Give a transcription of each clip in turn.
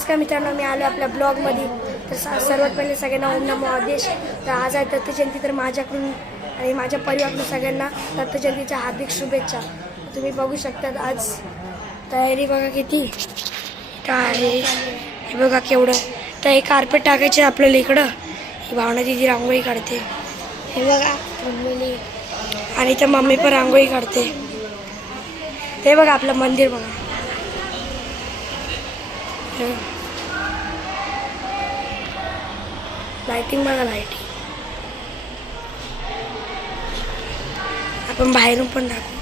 नमस्कार मित्रांनो, मी आलो आपल्या ब्लॉगमध्ये. तर सर्वात पहिले सगळ्यांना ओम नमो आदेश. तर आज आहे दत्त जयंती, तर माझ्याकडून आणि माझ्या परिवाराकडून सगळ्यांना दत्त जयंतीच्या हार्दिक शुभेच्छा. तुम्ही बघू शकतात आज तयारी बघा किती आहे, हे बघा केवढं. तर हे कार्पेट टाकायचे आपल्याला इकडं. ही भावना दिदी रांगोळी काढते, हे बघा मम्मीने, आणि तर मम्मी पण रांगोळी काढते. ते बघा आपलं मंदिर बघा, लाइटिंग बघा, लाइटिंग आपण बाहेरून पण दाखवू.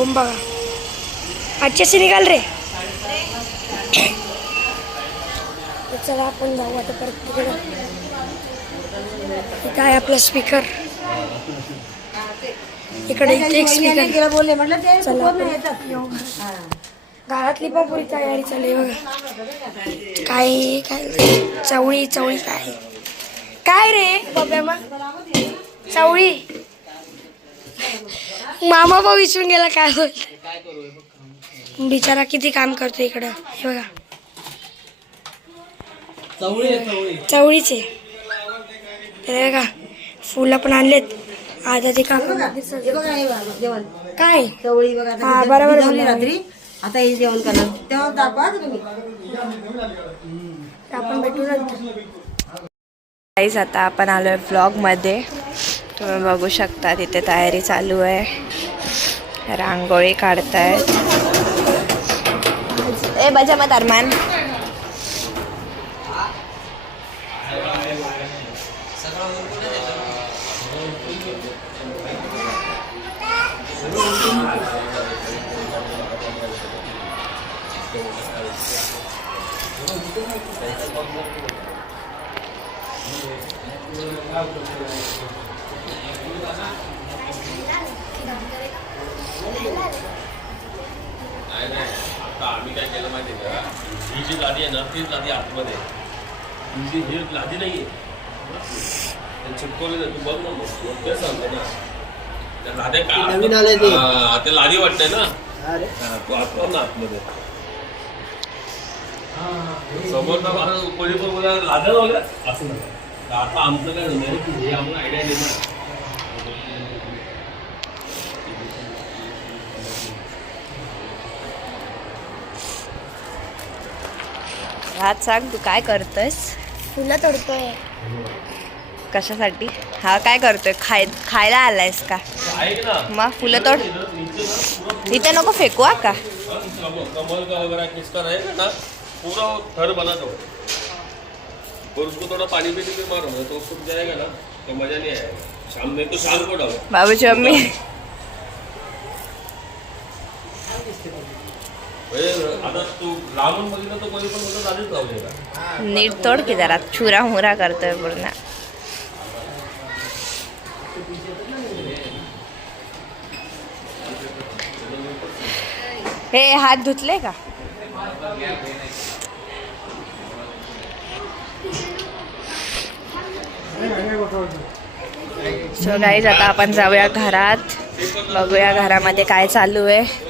ओम बघा अच्छे से निकाल रे. चला आपण जाऊ आता परत तिकडे. इथं आहे आपला स्पीकर, इकडे एक स्पीकर. चला घरातली पण पुरी तयारी चालली बघा. काय काय चवळी चवळी काय काय रे बघा मग चवळी. मामा पण विचारून गेला काय बोलत. बिचारा किती काम करतो इकडं. हे बघा चवळीचे. तर बघा फुलं पण आणलेत. आता ते काय चवळी बघा. हा बरोबर बोलले रात्री. आता हे जेवण करणार तेव्हा दाखवा तुम्ही. आपण भेटू नंतर. गाईज आता आपण आलोय ब्लॉग मध्ये. तुम्ही बघू शकता तिथे तयारी चालू आहे, रांगोळी काढतायत. ए बजा मत अरमान. आम्ही काय केलं माहिती आहे का, ही जी लादी आहे ना तीच लादी आतमध्ये, ही जी लादी नाही आहे चिपकवली. तू बघ ना, मग तेच सांगतो ना, त्या लाद्या का ते लादी वाटतंय ना, तू आत ना आतमध्ये समोर ना कोणी पण बोला लाद्या वगैरे असं नाही. आता आमचं काय झालं की हे आम्हाला आयडिया नाही ना. आज सांग तू काय करतोयस? फुलं तोडतोय. कशासाठी? हा काय करतोय? खायला आलायस का? मग फुलं तोड. इथे नको फेकू हा का. कमल का वगैरह किसका रहेगा ना, पूरा थर बना दो और उसको थोड़ा पानी भी मारो ना, तो सूख जाएगा ना, तो मजा नहीं आएगा. शाम में तो शाम को डालो. बाबूची मम्मी आता तू लांबून बघितलं तर कोणी पण बोलत आधीच लावलेला. नीट तोड की जरा, चुरा मुरा करतोय पूर्ण. हे हात धुतले का? सो गाईज आता आपण जाऊया घरात, बघूया घरामध्ये काय चालू आहे.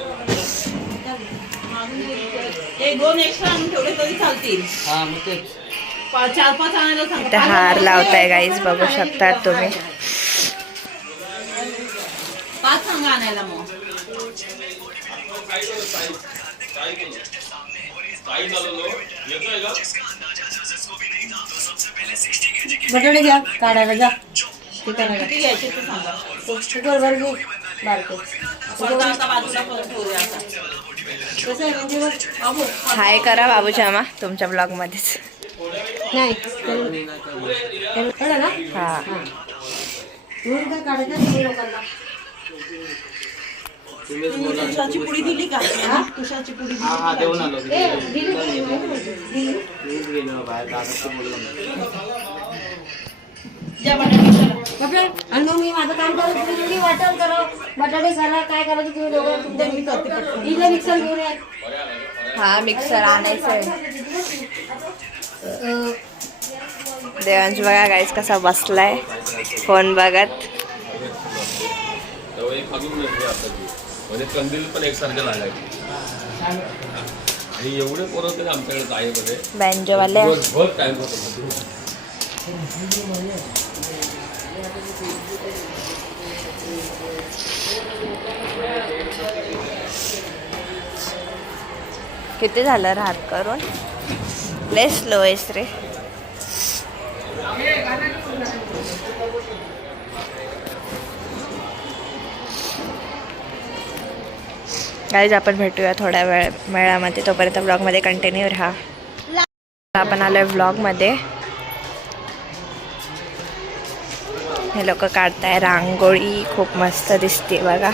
दोन एक्स्ट्रा ठेवले तरी चालतील. चार पाच आणायला सांग. इथे हार लावताय गाईज, बघू शकतात तुम्ही. पाच सांगा आणायला. मग बटाटे घ्या काढायला जा. किती घ्यायचे ते सांगा. बरोबर घे बारके. हाय करा बाबूच्या मामा तुमच्या ब्लॉग मध्येच. नाही हा तुषाची पुडी दिली का? तुषाची पुडी आणि मी माझं काम करत तुम्ही वाटण करा, बटाटे करा, काय करायचं तुम्ही दोघं. मी करते मिक्सर घेऊन या. हा मिक्सर आणायचंय. देवांश बघा गाईस कसा बसलाय फोन बघत. फागून हे असतात म्हणजे कंदील पण एकसारखे लागायचे आणि एवढे पोरं होते ना आमच्याकडे जायमध्ये बँजोवाले दिवसभर टाइम होतो. किती झालं राहत करून लय स्लो आहेस रे. गाईज आपण भेटूया थोड्या वेळामध्ये, तोपर्यंत ब्लॉगमध्ये कंटिन्यू राहा. आपण आलोय व्लॉगमध्ये. हे लोक काढताय रांगोळी, खूप मस्त दिसते बघा.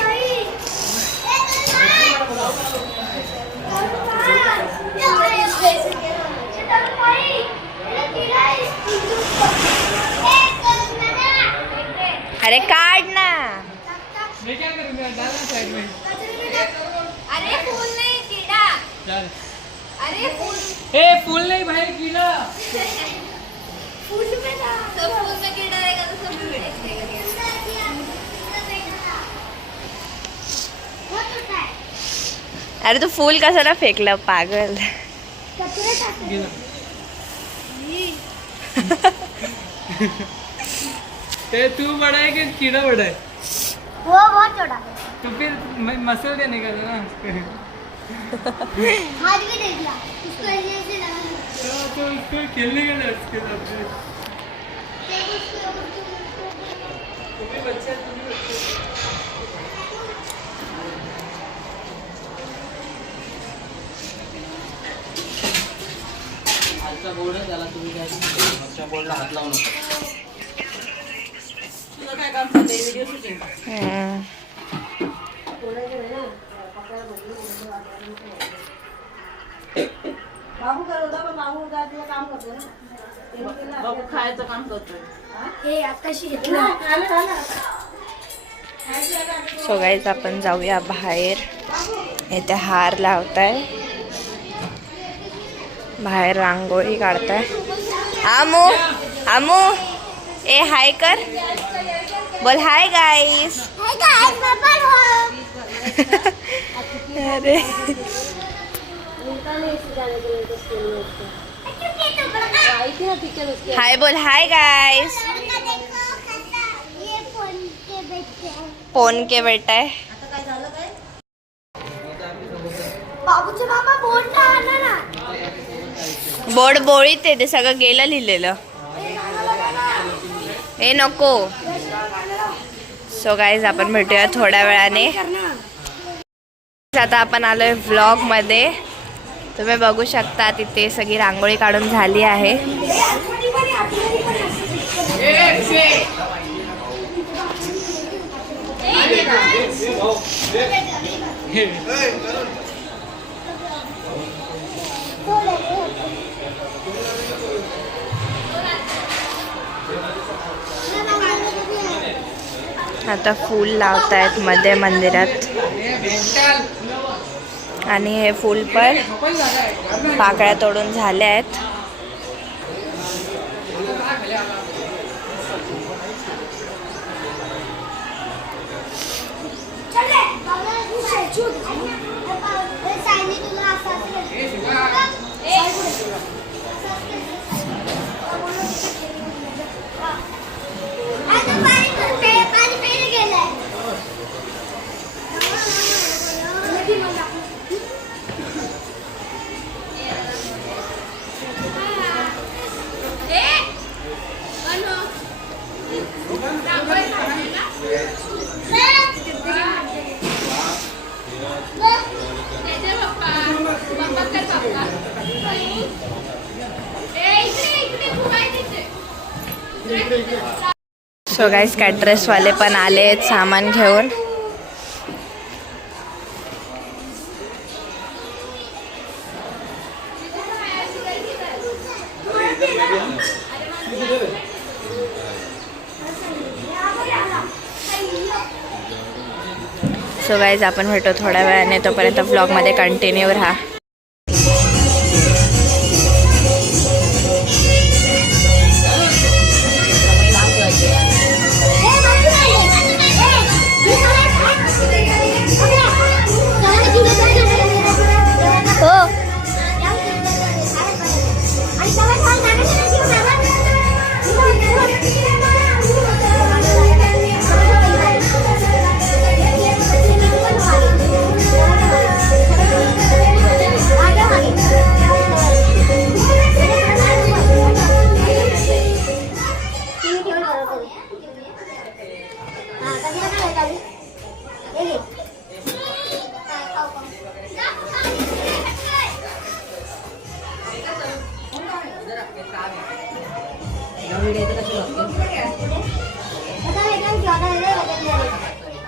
अरे काढ ना. अरे फूल नहीं कीड़ा. अरे फूल. ए फूल नहीं भाई कीड़ा. फूल में ना. सब फूल में कीड़ा रहेगा तो सब में रहेगा. अरे तू फूल कशाला फेकलं पागल. ए तू बड़ा है कि कीड़ा बड़ा है? वो बहुत छोटा. तो फिर मसल देने का था ना हाथ भी देख लिया. उसको ऐसे लगा. तो उसको खेलने का था उसके साथ. तुम भी बच्चे हो, तुम भी बच्चे हो. आजचा बोर्ड आहे त्याला तुम्ही काय आजच्या बोर्डला हात लावू नका. तुला काय काम चाललंय? Video shooting. बाबू करत होता पण बाबू तुला काम करतो ना. बाबू खायचं काम करतोय. हे आताशी घेतलं. सो गाईज आपण जाऊया बाहेर. इथे हार लावताय, बाहेर रांगोळी काढताय. आमू आमू ए हाय कर, बोल हाय गाईस. अरे हाय बोल हाय गाईस. फोन के बेटा आहे. बाबूचे मामा बोर्ड आणा ना. बोर्ड बोळीत आहे, ते सगळं गेलं लिहिलेलं. हे नको. सो गाईज आपण भेटूया थोड्या वेळाने. आता आपण आलोय व्लॉग मध्ये. तुम्ही बघू शकता तिथे सगळी रांगोळी काढून झाली आहे. आता फूल लावतायत मध्ये मंदिरात, आणि हे फूल पण पाकळ्या तोडून झाल्या आहेत. सो गाईस कॅटरस वाले पण आले सामान घेऊन. सो गाईज आपण भेटू थोड्या वेळाने, तोपर्यंत ब्लॉगमध्ये कंटिन्यू राहा.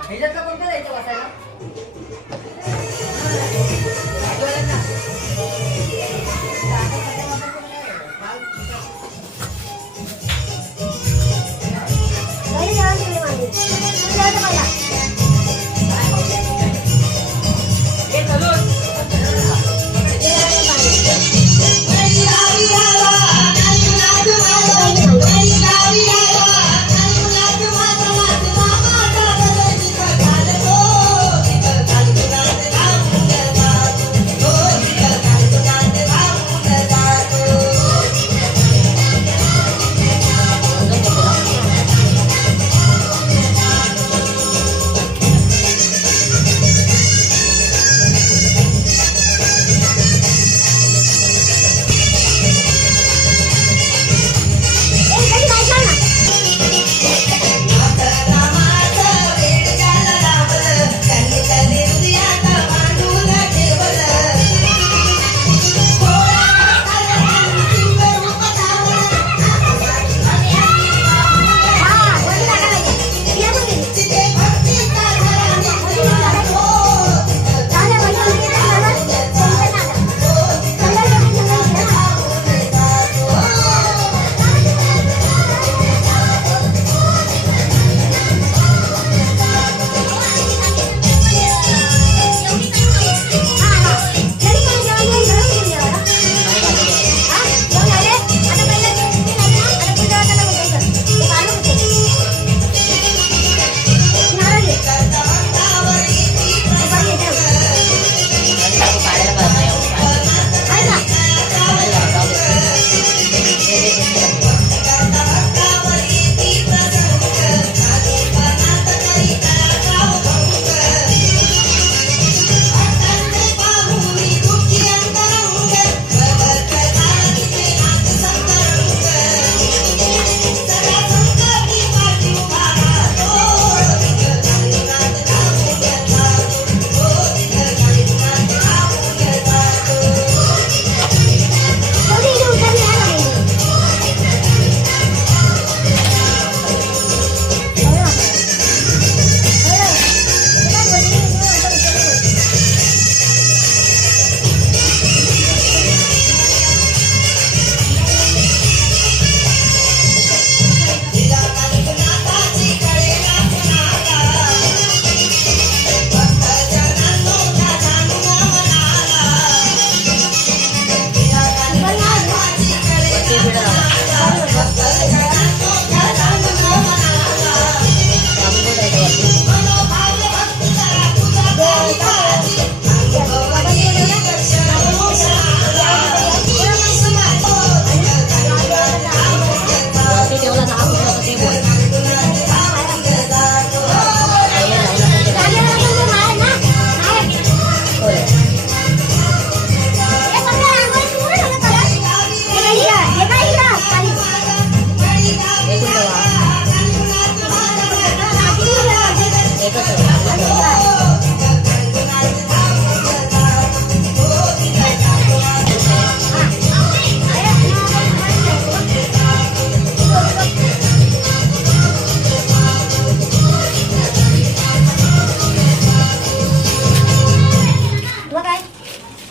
ह्याच्यातलं कोणतं द्यायचं बसायला? घरी जेवण केले माझे. तू जेवतो मला. हे चलून.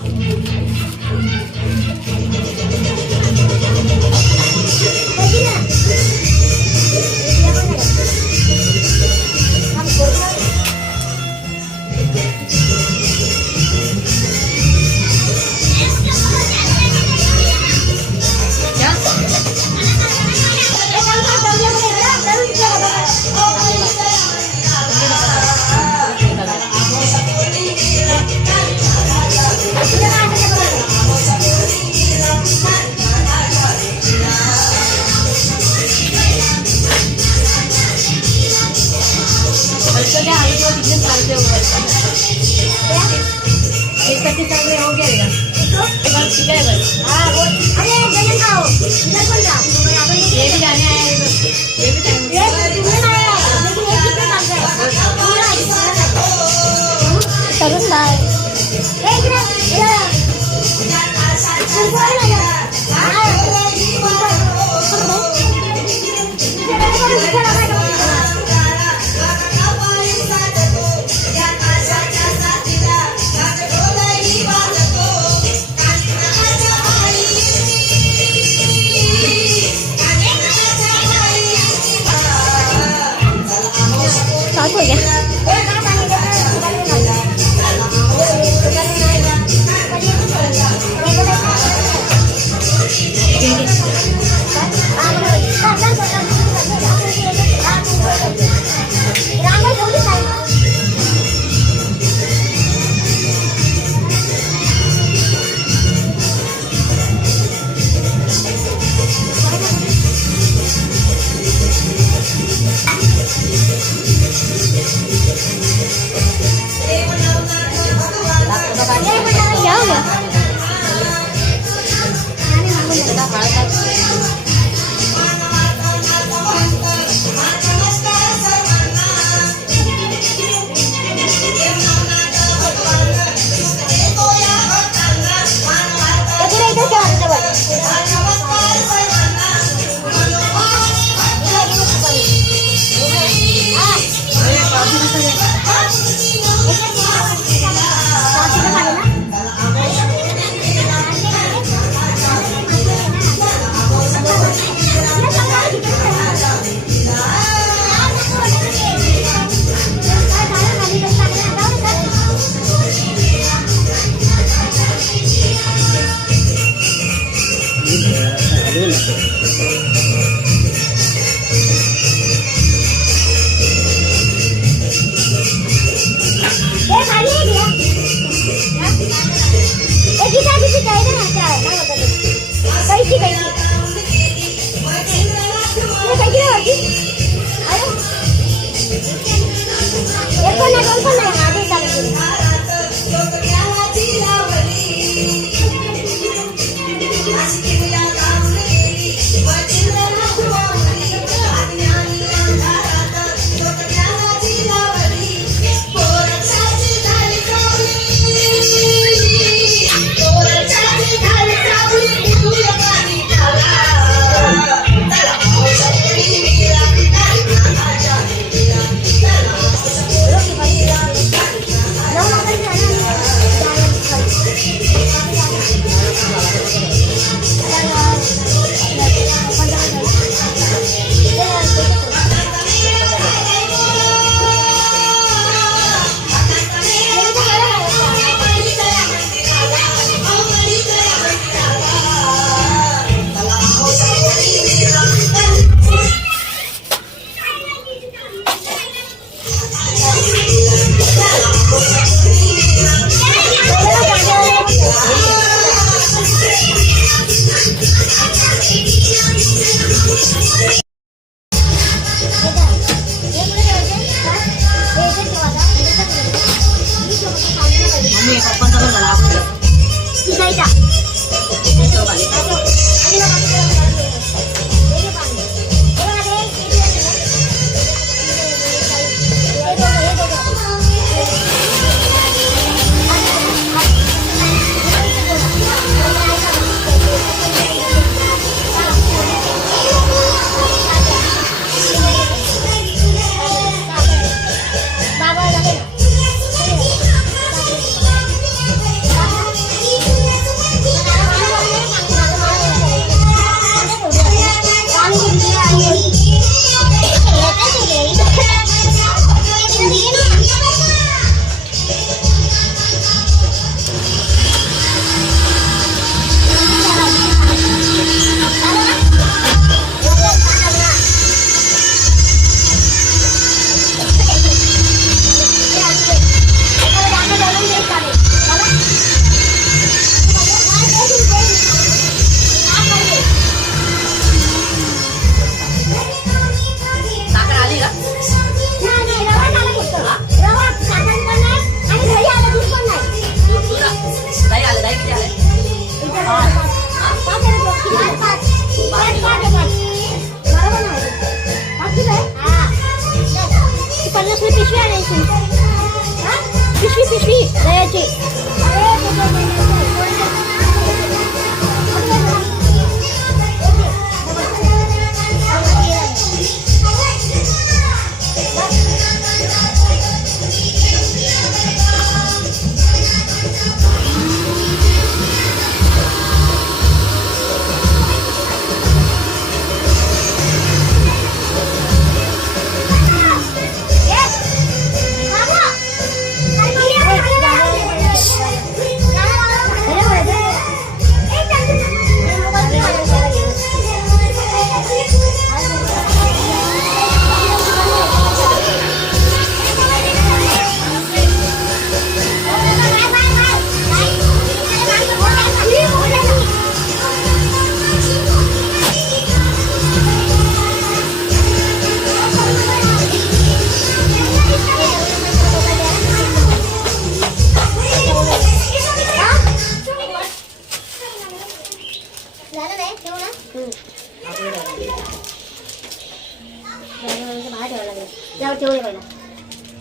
Thank you.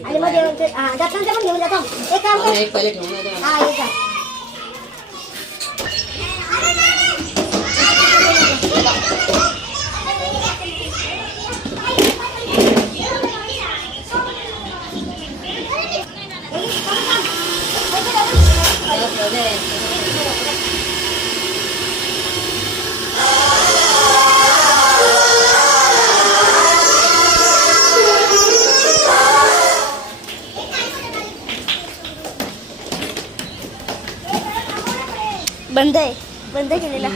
आणि मग दत्तांचं पण घेऊन जातो. एक काम कर, एक पहिले घेऊन येतो. हा एक जा. बंद आहे. बंद केलेला.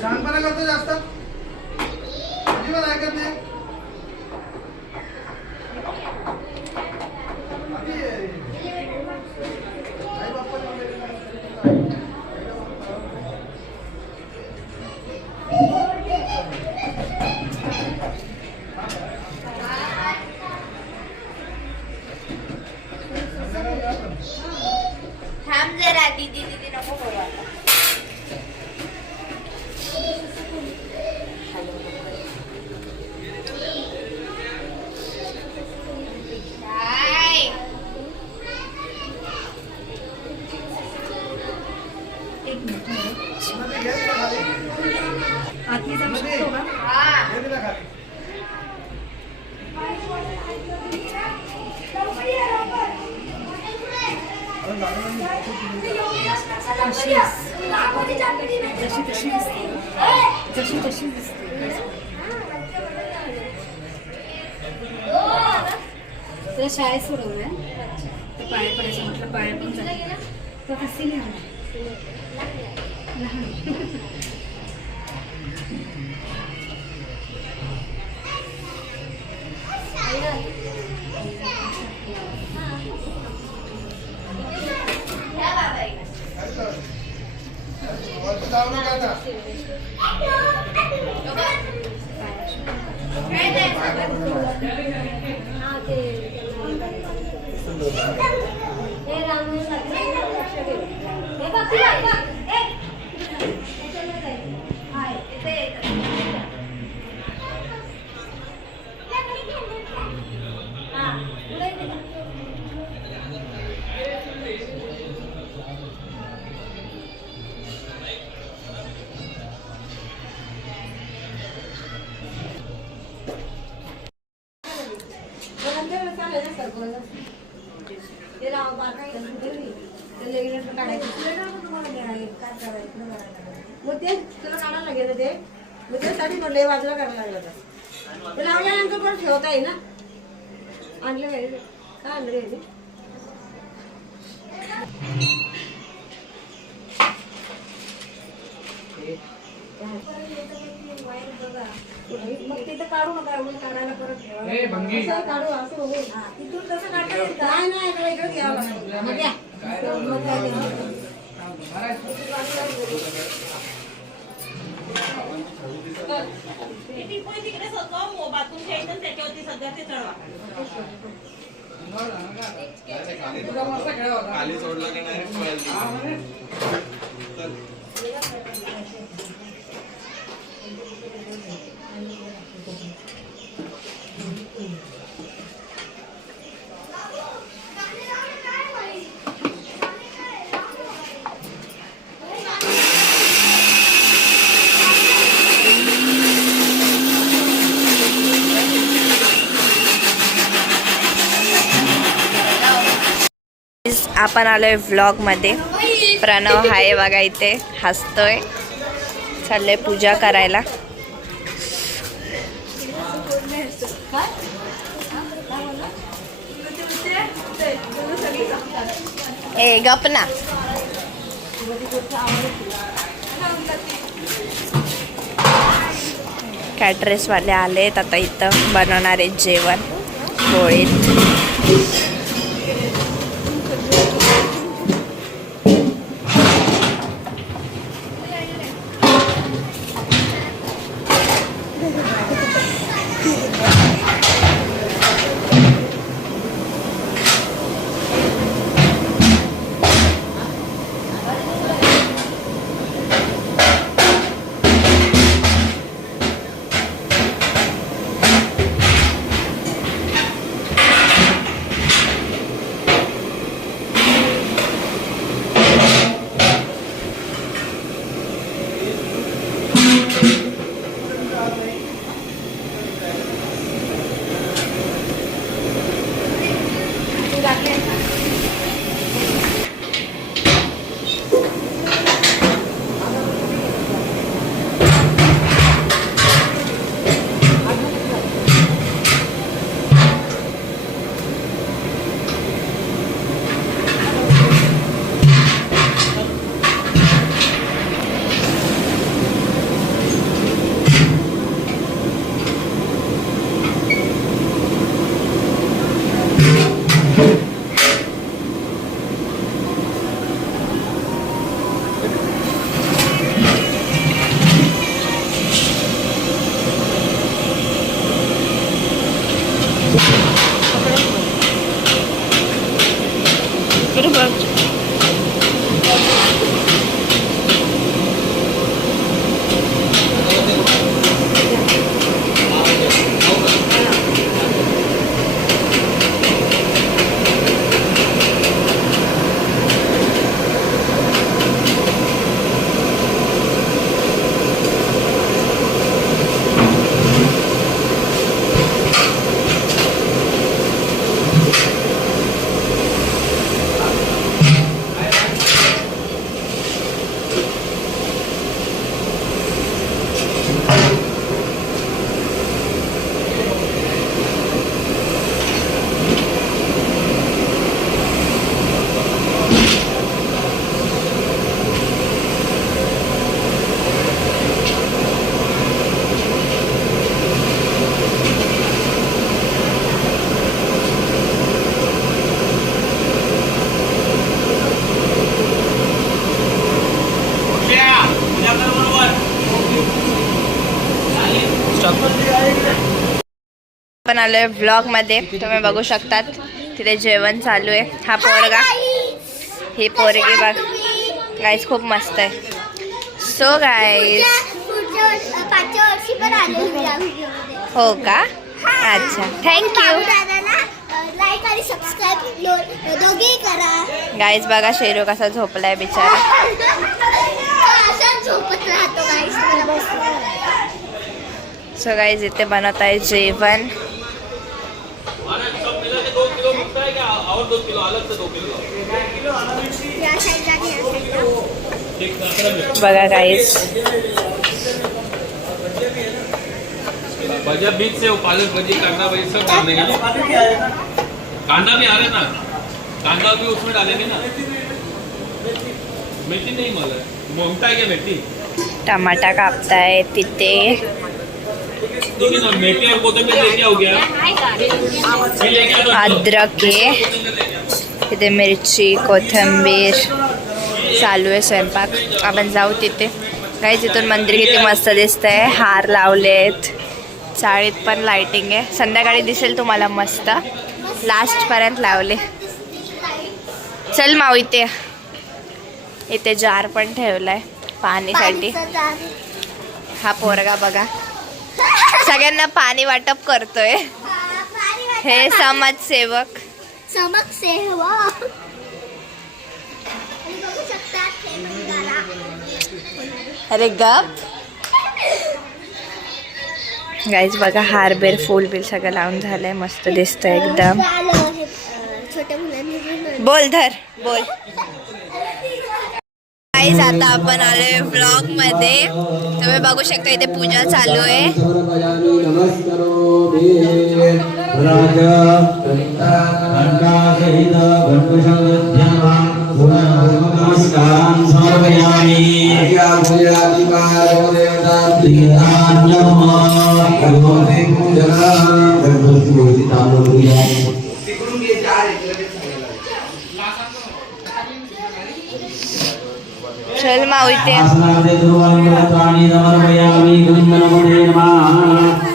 शहाणपणा करतो जास्त अजिबात ऐकत नाही. थांब जरा दीदी दीदी नको करू आता. काय? हा. तर शाळेत सोडवलं तर पाया पडायचं म्हटलं पाया पण झालं तर हसी नाही जाऊ नका आता. मग ते तुला काढायला लागेल ते मग त्यासाठी म्हटलं बाजूला काढायला लागलं ते लावल्यानंतर पण ठेवता येईल ना. आणलं काय काय आणलं काय मग तिथं काढू नका एवढं काढायला परत ठेवा. काढू असं होईल. तिथून तसं काढता येईल का? नाही नाही वेगळं घ्यावं लागेल. मग द्या. मग काय द्या. खाली सोडलं की डायरेक्ट आपण आलोय व्लॉग मध्ये. प्रणव हाय बघा इथे हसतोय. चाललंय पूजा करायला. ए गप ना. कॅटरेस वाले आलेत आता इथं बनवणार आहेत जेवण पोळीत. दूर बघ. आपण आलोय व्लॉग मध्ये. तुम्ही बघू शकतात तिथे जेवण चालू आहे. हा पोरगा, ही पोरगी बघ गाईज, खूप मस्त आहे. सो गाईज, पाचव्या वर्षी पण आले हो का? अच्छा, थँक्यू लाईक आणि सबस्क्राईब दोघेही करा. गाईज. बघा शेरू कसा झोपलाय बिचारा. असाच झोपत राहतो गाईस. सो गाईज इथे बनवत आहे जेवण. सब मिला के 2 किलो मिलता है क्या? और 2 किलो अलग से 2 किलो या साईडला आणि या साईडला. एक काकड़ा में बघा गाईज, भजिया बीच से पालक भजी कांदा भजी सब डालने के लिए. कांदा भी आ रहा है ना, कांदा भी उसमें डालेंगे ना. मेथी नहीं माला है, मोमटा है क्या मेथी? टमाटा कापताय तिथे. ठीक है ना, मेथी और कोथिंबीर लेके आओ गया. ये लेके आओ. अद्रक आहे तिथे, मिरची, कोथिंबीर. चालू आहे स्वयंपाक. आपण जाऊ तिथे. काही तिथून मंदिर किती मस्त दिसतंय. हार लावलेत, चाळीत पण लाइटिंग आहे. संध्याकाळी दिसेल तुम्हाला मस्त. लास्ट पर्यंत लावले. चल माऊ, इथे जार पण ठेवलाय पाणीसाठी. हा पोरगा बघा सगळ्यांना पाणी वाटप करतोय. हे समाजसेवक. समाजसेवक. बघू शकता हे बंगारा. अरे गप गाईज. बघा हार बेर फुल बिल सगळं लावून झालंय. मस्त दिसतंय एकदम. छोट्या मुलांनी बोल धर बोल. गाईज आता आपण आलोय व्लॉग मध्ये. तुम्ही बघू शकता इथे पूजा चालू आहे. चल माऊ इथे.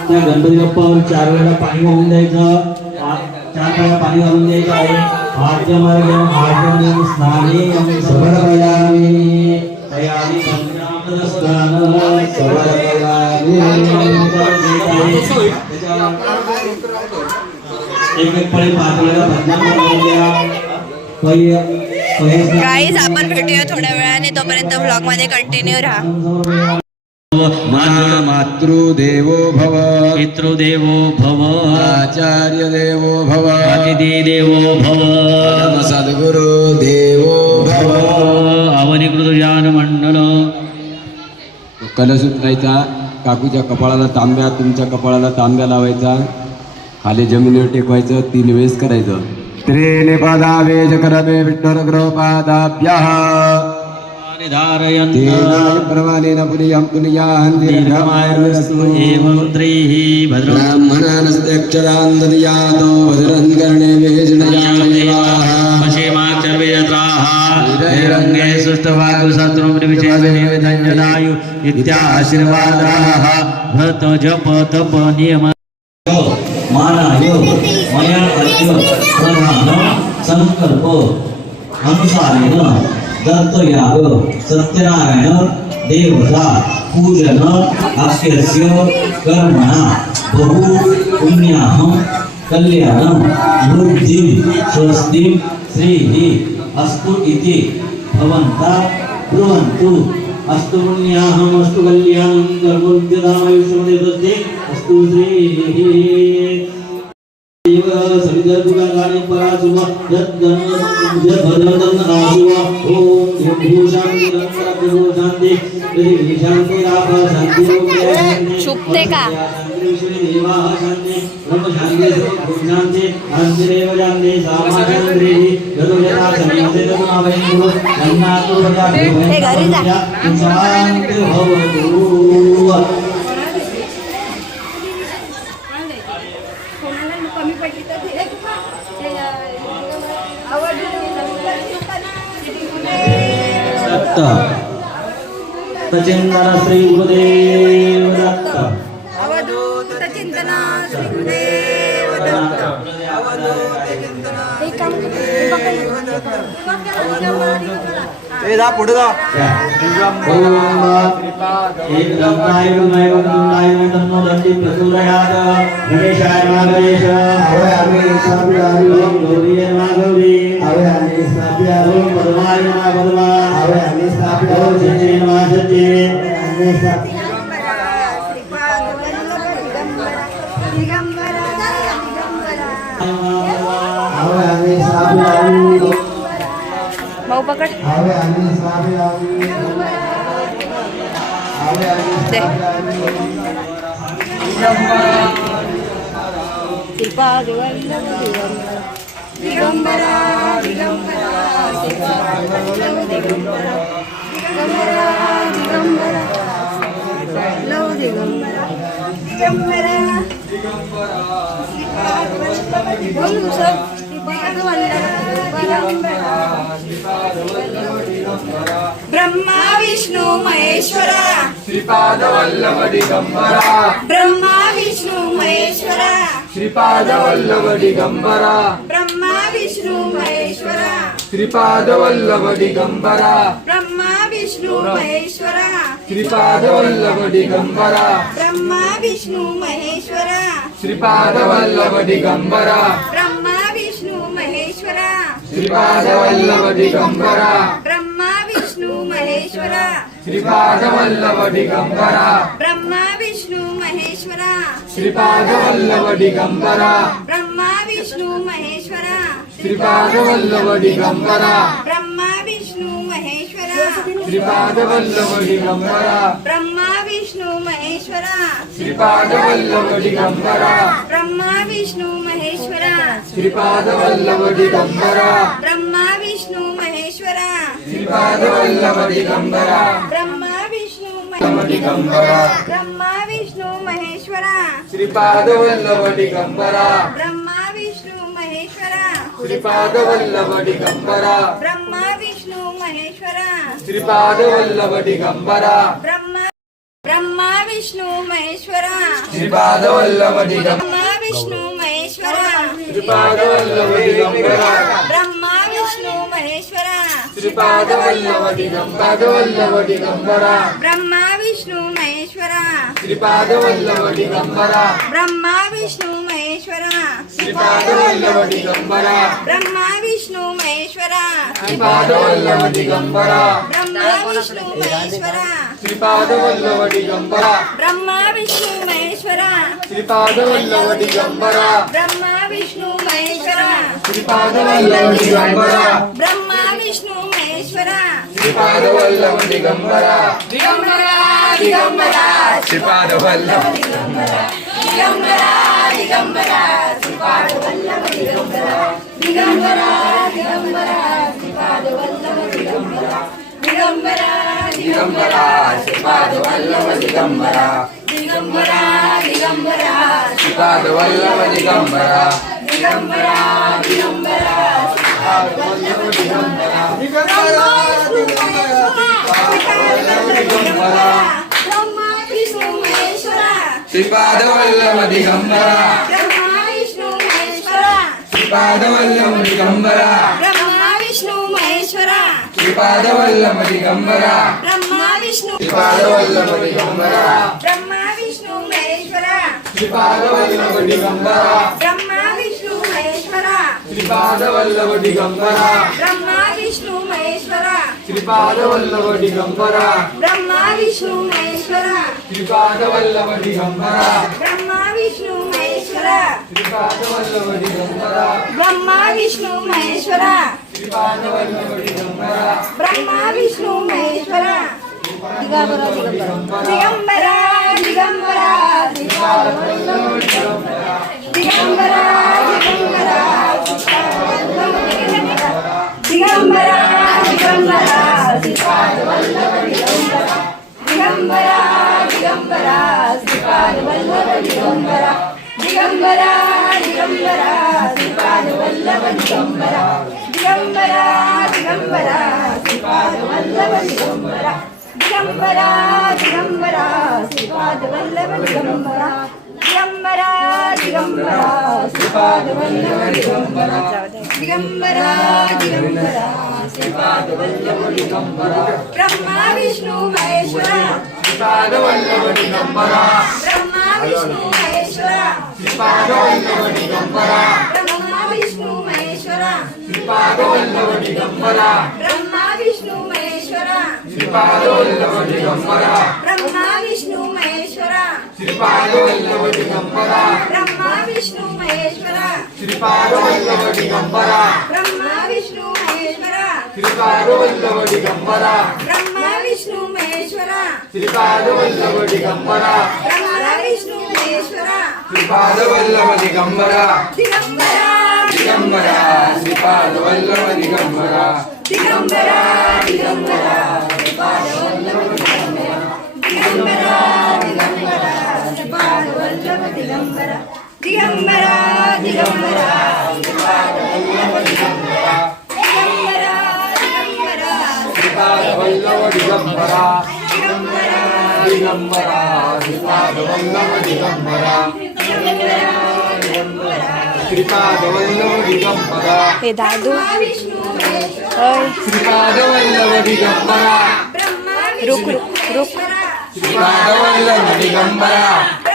गणपती बाप्पावर 4 वेळा पाणी वाहून द्यायचं. 4 वेळा पाणी वाहून द्यायचं आहे. एक पळे 5 वेळा गाईज आपण भेटूया थोड्या वेळाने. तोपर्यंत व्लॉग मध्ये कंटिन्यू राहा. मातृदेवो भव, पितृदेवो भव, आचार्य देवो भव, अतिथी देवो भव, सद्गुरु देवो भव. अवनिकृत ज्ञान मंडल. कलश उचलायचा. काकूच्या कपाळाला तांब्या, तुमच्या कपाळाला तांब्या लावायचा. खाली जमिनीवर टेकवायचं. 3 वेळेस करायचं. त्रिनिपदावेज करमे विष्णुर्ग्रहपादाभ्यः तेनाय प्रमाणेन पुनियं पुनियान् दीर्घमायुस्तु एवं त्रैः भद्रं. ब्राह्मणानस्त्यक्षरान् ददयातो भद्रं कर्णेभिः शृणुयामदेवाः. पश्येमाक्षरवेदत्राः हिरण्ये सुष्ठुवाक्शत्रुमृविचेदनिवेदञ्जनायु इत्याशीर्वादाः. व्रत जप तप नियम मानायो मया अद्य प्रधान संकल्प अनुसारेण दत्तयाग सत्यनारायण देवता पूजन अक्षस्य कर्मणा बहु पुण्याहं कल्याणं वृद्धिं स्वस्तिं श्रीः अस्तु इति भवन्तः ब्रुवन्तु। अस्तु पुण्याहम् अस्तु कल्याणं कर्मोद्यतामयुष्यमदेवते अस्तु श्रीः सवितर्गुणानि परासुव यद्भद्रदन्नासुव ॐ भूषान्ति शान्ति शान्ति राप शान्ति चुपते का देवाः शान्ति ब्रह्म शान्ति शान्ति शान्तिरेव शान्ति सामाचान्द्रेः गरुडता समीपे तदुनावयन्तु अन्नातो हे घरी जा. शान्ति भवतु। कमी पडली तर दत्त सचिंतन श्री गुरुदेव दत्त अवधूत चिंतना श्री गुरुदेव दत्त एक काम कर, हे पकड. पुढे जा एक दत्ताय गुणाय गुणाय तन्नो दत्ति प्रचोदयात् गणेशाय नमः गणेश हवे आम्ही साबियारू ओम गौरीय नमः गौरी हवे आम्ही साबियारू ओम पद्माय नमः पद्मा हवे आम्ही ओम साबियारू सच्चे नमः सच्चे आम्ही साबियारू हवे आम्ही साबियारू भाऊ पकड हवे आम्ही साबियारू हवे आम्ही दे. दिगंबरा दिगंबरा दिगंबरा दिगंबरा लव दिगंबरा दिगंबरा बोलू सर ब्रह्मा विष्णु महेश्वरा श्रीपाद वल्लभ दिगंबरा ब्रह्मा विष्णु महेश्वरा श्रीपाद वल्लभ दिगंबरा ब्रह्मा विष्णु महेश्वरा श्रीपाद वल्लभ दिगंबरा ब्रह्मा विष्णु महेश्वरा श्रीपाद वल्लभ दिगंबरा ब्रह्मा विष्णु महेश्वरा श्रीपाद वल्लभ दिगंबरा ब्रह्मा विष्णु महेश्वरा श्रीपाद वल्लभ दिगंबरा ब्रह्मा विष्णु महेश्वरा श्रीपाद वल्लभ दिगंबरा ब्रह्मा विष्णु महेश्वरा श्रीपाद वल्लभ दिगंबरा ब्रह्मा विष्णु महेश्वरा श्रीपाद वल्लभ दिगंबरा ब्रह्मा विष्णु महेश्वरा श्रीपाद वल्लभ दिगंबरा ब्रह्मा विष्णु महेश्वरा श्रीपाद वल्लभ दिगंबरा ब्रह्मा विष्णु महेश्वरा श्रीपाद वल्लभ दिगंबरा ब्रह्मा विष्णु महेश्वरा श्रीपाद वल्लभ दिगंबरा ब्रह्मा विष्णु दिगंबरा ब्रह्मा विष्णु महेश्वरा श्रीपाद वल्लभ दिगंबरा ब्रह्मा विष्णु महेश्वरा श्रीपाद वल्लभ दिगंबरा ब्रह्मा विष्णु महेश्वरा श्रीपाद वल्लभ दिगंबरा ब्रह्मा विष्णु महेश्वरा श्रीपाद वल्लभ दिगंबरा ब्रह्मा विष्णु महेश्वरा श्रीपाद वल्लभ दिगंबरा ब्रह्मा विष्णु महेश्वरा श्रीपाद वल्लभ दिगंबरा ब्रह्मा विष्णु महेश्वरा श्रीपाद वल्लभ दिगंबरा ब्रह्मा विष्णु महेश्वरा श्रीपाद वल्लभ दिगंबरा ब्रह्मा विष्णु महेश्वरा श्रीपाद वल्लभ दिगंबरा ब्रह्मा विष्णु महेश्वरा श्रीपाद वल्लभ दिगंबरा ब्रह्मा विष्णु महेश्वरा श्रीपाद वल्लभ दिगंबरा ब्रह्मा विष्णु महेश्वरा श्रीपाद वल्लभ दिगंबरा ब्रह्मा विष्णु महेश्वरा श्रीपाद वल्लभ दिगंबरा दिगंबरा दिगंबरा श्रीपाद वल्लभ दिगंबरा दिगंबरा श्रीपाद वल्लभ दिगंबरा दिगंबरा दिगंबरा श्रीपाद वल्लभ दिगंबरा दिगंबरा दिगंबरा श्रीपाद वल्लभ दिगंबरा दिगंबरा दिगंबरा श्रीपाद वल्लभ दिगंबरा दिगंबरा दिगंबरा ब्रह्मा विष्णु महेश्वरा श्रीपाद वल्लभ दिगंबरा ब्रह्मा विष्णु महेश्वरा श्रीपाद वल्लभ दिगंबरा ब्रह्मा विष्णु महेश्वरा श्रीपादवल्लभ दिगंबरा ब्रह्मा विष्णू श्रीपादवल्लभ दिगंबरा ब्रह्मा विष्णू महेश्वरा श्रीपादवल्लभ दिगंबरा ब्रह्मा विष्णू महेश्वरा श्रीपादवल्लभ दिगंबरा ब्रह्मा विष्णू महेश्वरा श्रीपादवल्लभ दिगंबरा ब्रह्मा विष्णू महेश्वरा श्रीपादवल्लभ दिगंबरा ब्रह्मा विष्णू महेश्वरा श्रीपादवल्लभ दिगंबरा ब्रह्मा विष्णू महेश्वरा श्रीपादवल्लभ दिगंबरा ब्रह्मा विष्णू महेश्वरा दिगंबरा दिगंबरा दिगंबरा दिगंबरा दिगंबरा दिगंबरा श्रीपादवल्लभ दिगंबरा दिगंबरा दिगंबरा श्रीपादवल्लभ दिगंबरा दिगंबरा दिगंबरा श्रीपादवल्लभ दिगंबरा दिगंबरा दिगंबरा श्रीपादवल्लभ दिगंबरा दिगंबरा दिगंबरा श्रीपादवल्लभ दिगंबरा दिगंबरा दिगंबरा श्रीपादवल्लभ दिगंबरा दिगंबरा दिगंबरा श्रीपादवल्लभ दिगंबरा ब्रह्मा विष्णु महेश्वरा श्रीपादवल्लभ दिगंबरा ब्रह्मा विष्णु महेश्वरा श्रीपादवल्लभ दिगंबरा ब्रह्मा विष्णु महेश्वरा श्रीपादवल्लभ दिगंबरा ब्रह्मा विष्णु महेश्वरा श्रीपादवल्लभ दिगंबरा ब्रह्मा विष्णु महेश्वरा श्रीपादवल्लभ दिगंबरा ब्रह्मा विष्णु महेश्वरा श्रीपादवल्लभ दिगंबरा ब्रह्मा विष्णु महेश्वरा श्रीपादवल्लभ दिगंबरा ब्रह्मा विष्णु महेश्वरा श्रीपादवल्लभ दिगंबरा ब्रह्मा विष्णु महेश्वरा श्रीपादवल्लभ दिगंबरा दिगंबरा दिगंबरा श्रीपादवल्लभ दिगंबरा दिगंबरा दिगंबरा श्रीपादवल्लभ दिगंबरा दिगंबरा दिगंबरा श्रीपादवल्लभ दिगंबरा दिगंबरा दिगंबरा श्रीपादवल्लभ दिगंबरा दिगंबरा दिगंबरा श्रीपादवल्लभ दिगंबरा दिगंबरा दिगंबरा श्रीपादवल्लभ दिगंबरा श्रीपादवल्लभ दिगंबरा हे दादू विष्णु महेश्वरा ओय श्रीपादवल्लभ दिगंबरा ब्रह्मा रुक रुक रुक श्रीपादवल्लभ दिगंबरा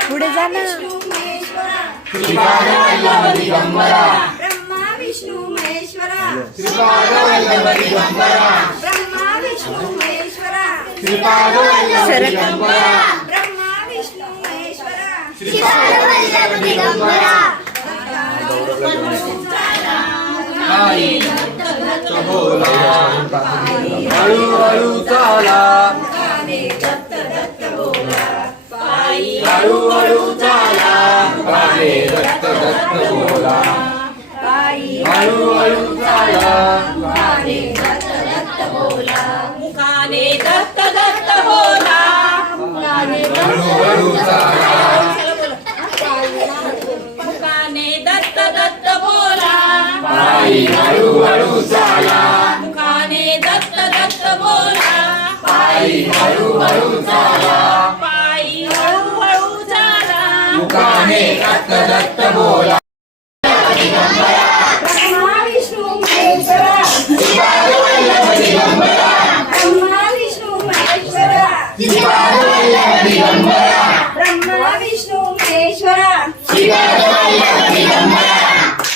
पुढे जा ना महेश्वरा श्रीपादवल्लभ दिगंबरा ब्रह्मा विष्णु महेश्वरा श्रीपादवल्लभ दिगंबरा ब्रह्मा विष्णु महेश्वरा श्रीपादवल्लभ सरक. दिगंबरा ब्रह्मा विष्णु महेश्वरा श्रीपादवल्लभ दिगंबरा आई बोला हळूहळू चाला हळूहळू चाला काले दत्त दत्त बोला हळूहळू चाला मुखाने दत्त दत्त बोला हळूहळू चाला मुखाने दत्त दत्त बोला आई हळूहळू चाला मुखाने दत्त दत्त बोला आई हळूहळू चाला पायी हळूहळू चाला मुखाने दत्त दत्त बोला ब्रह्मा विष्णू महेश्वरा श्रीपादवल्लभ दिगंबरा ब्रह्मा विष्णू महेश्वरा श्रीपादवल्लभ दिगंबरा ब्रह्मा विष्णू महेश्वरा श्रीपादवल्लभ दिगंबरा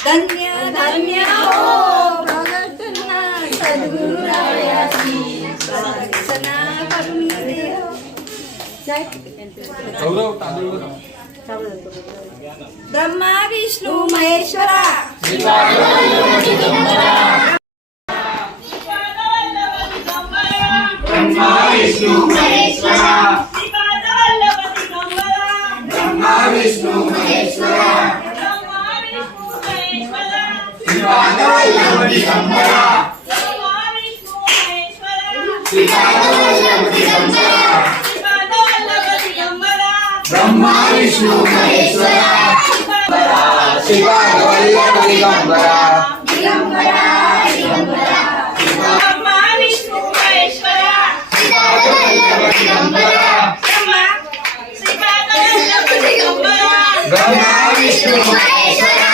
धन्य धन्य हो भगतना सद्गुरुरायाची प्रार्थना करून देव ब्रह्मा विष्णू महेश्वरा श्रीपादवल्लभ दिगंबरा ब्रह्मा विष्णू महेश्वरा ब्रह्मा विष्णू महेश्वरा श्रीपादवल्लभ दिगंबरा श्रीपादवल्लभ दिगंबरा ब्रह्मा विष्णू महेश्वरा श्रीपादवल्लभ दिगंबरा दिगंबरा दिगंबरा ब्रह्मा विष्णू महेश्वरा श्रीपादवल्लभ दिगंबरा श्रीपादवल्लभ दिगंबरा ब्रह्मा विष्णू महेश्वरा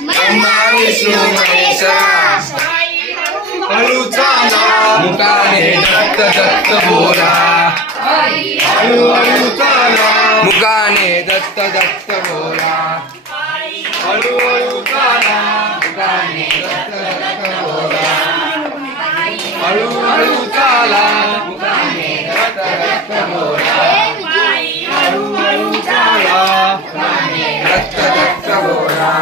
ब्रह्मा विष्णू महेश्वरा दत्त बोला हळूहळू चाला मुखाने दत्त दत्त बोला हळूहळू चाला मुखाने दत्त दत्त बोला हळूहळू चाला मुखाने दत्त दत्त बोला हळूहळू चाला दत्त दत्त बोला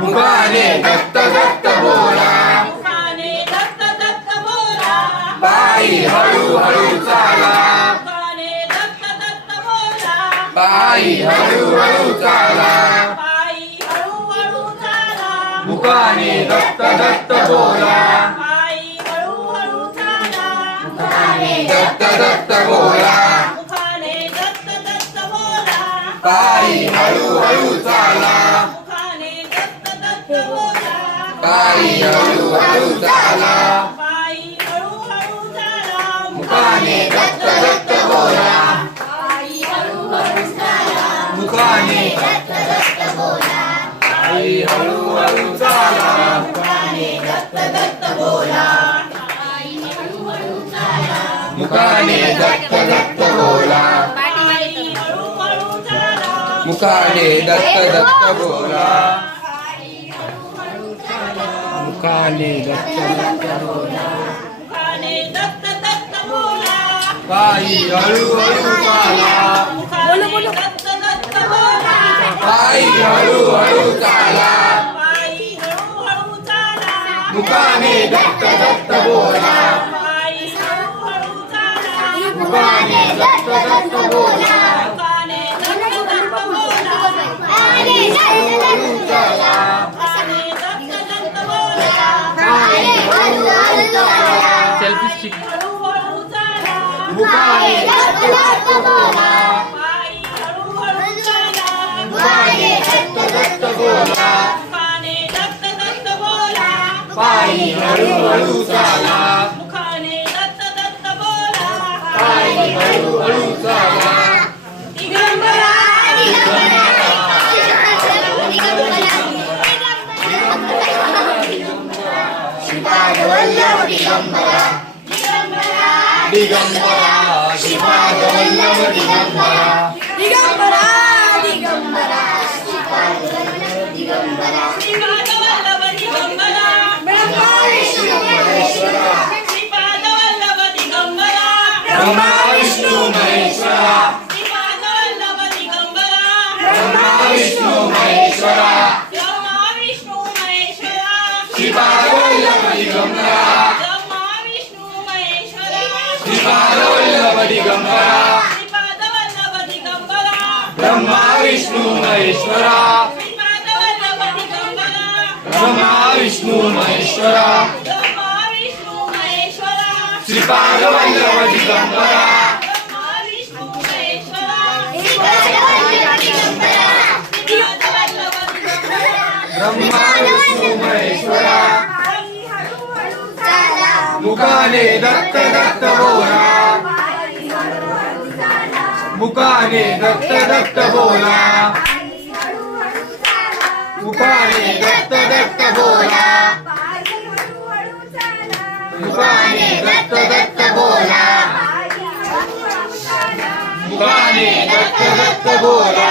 मुखाने दत्त दत्त बोला पायी हळूहळू चाला पायी हळूहळू चाला मुखाने दत्त दत्त बोला दत्त दत्त बोला पायी हळूहळू चाला पायी हळूहळू चाला मुखाने दत्त दत्त बोला मुखाने दत्त दत्त बोला पायी हळूहळू चाला मुखाने दत्त दत्त बोला मुखाने दत्त दत्त बोला मुखाने दत्त दत्त बोला मुखाने दत्त दत्त बोला पायी हळूहळू चाला पायी हळूहळू चाला मुखाने दत्त दत्त बोला मुखाने दत्त दत्त बोला हळूहळू चाला सेल्फी स्टिक मुखाने दत्त दत्त बोला मुखाने दत्त दत्त बोला पायी हळूहळू चाला पायी हळूहळू चाला दिगंबरा श्रीपाद वल्लभ दिगंबरा दिगंबरा दिगंबरा ब्रह्मा विष्णु महेश्वरा ब्रह्मा विष्णु महेश्वरा श्रीपाद वल्लभ दिगंबरा श्रीपाद वल्लभ दिगंबरा ब्रह्मा विष्णु महेश्वरा ब्रह्मा विष्णु महेश्वरा श्रीपाद वल्लभ दिगंबरा ब्रह्मा विष्णु महेश्वरा मुखाने दत्त दत्त बोला मुखाने दत्त दत्त बोला मुखाने दत्त दत्त बोला मुखाने दत्त दत्त बोला मुखाने दत्त दत्त बोला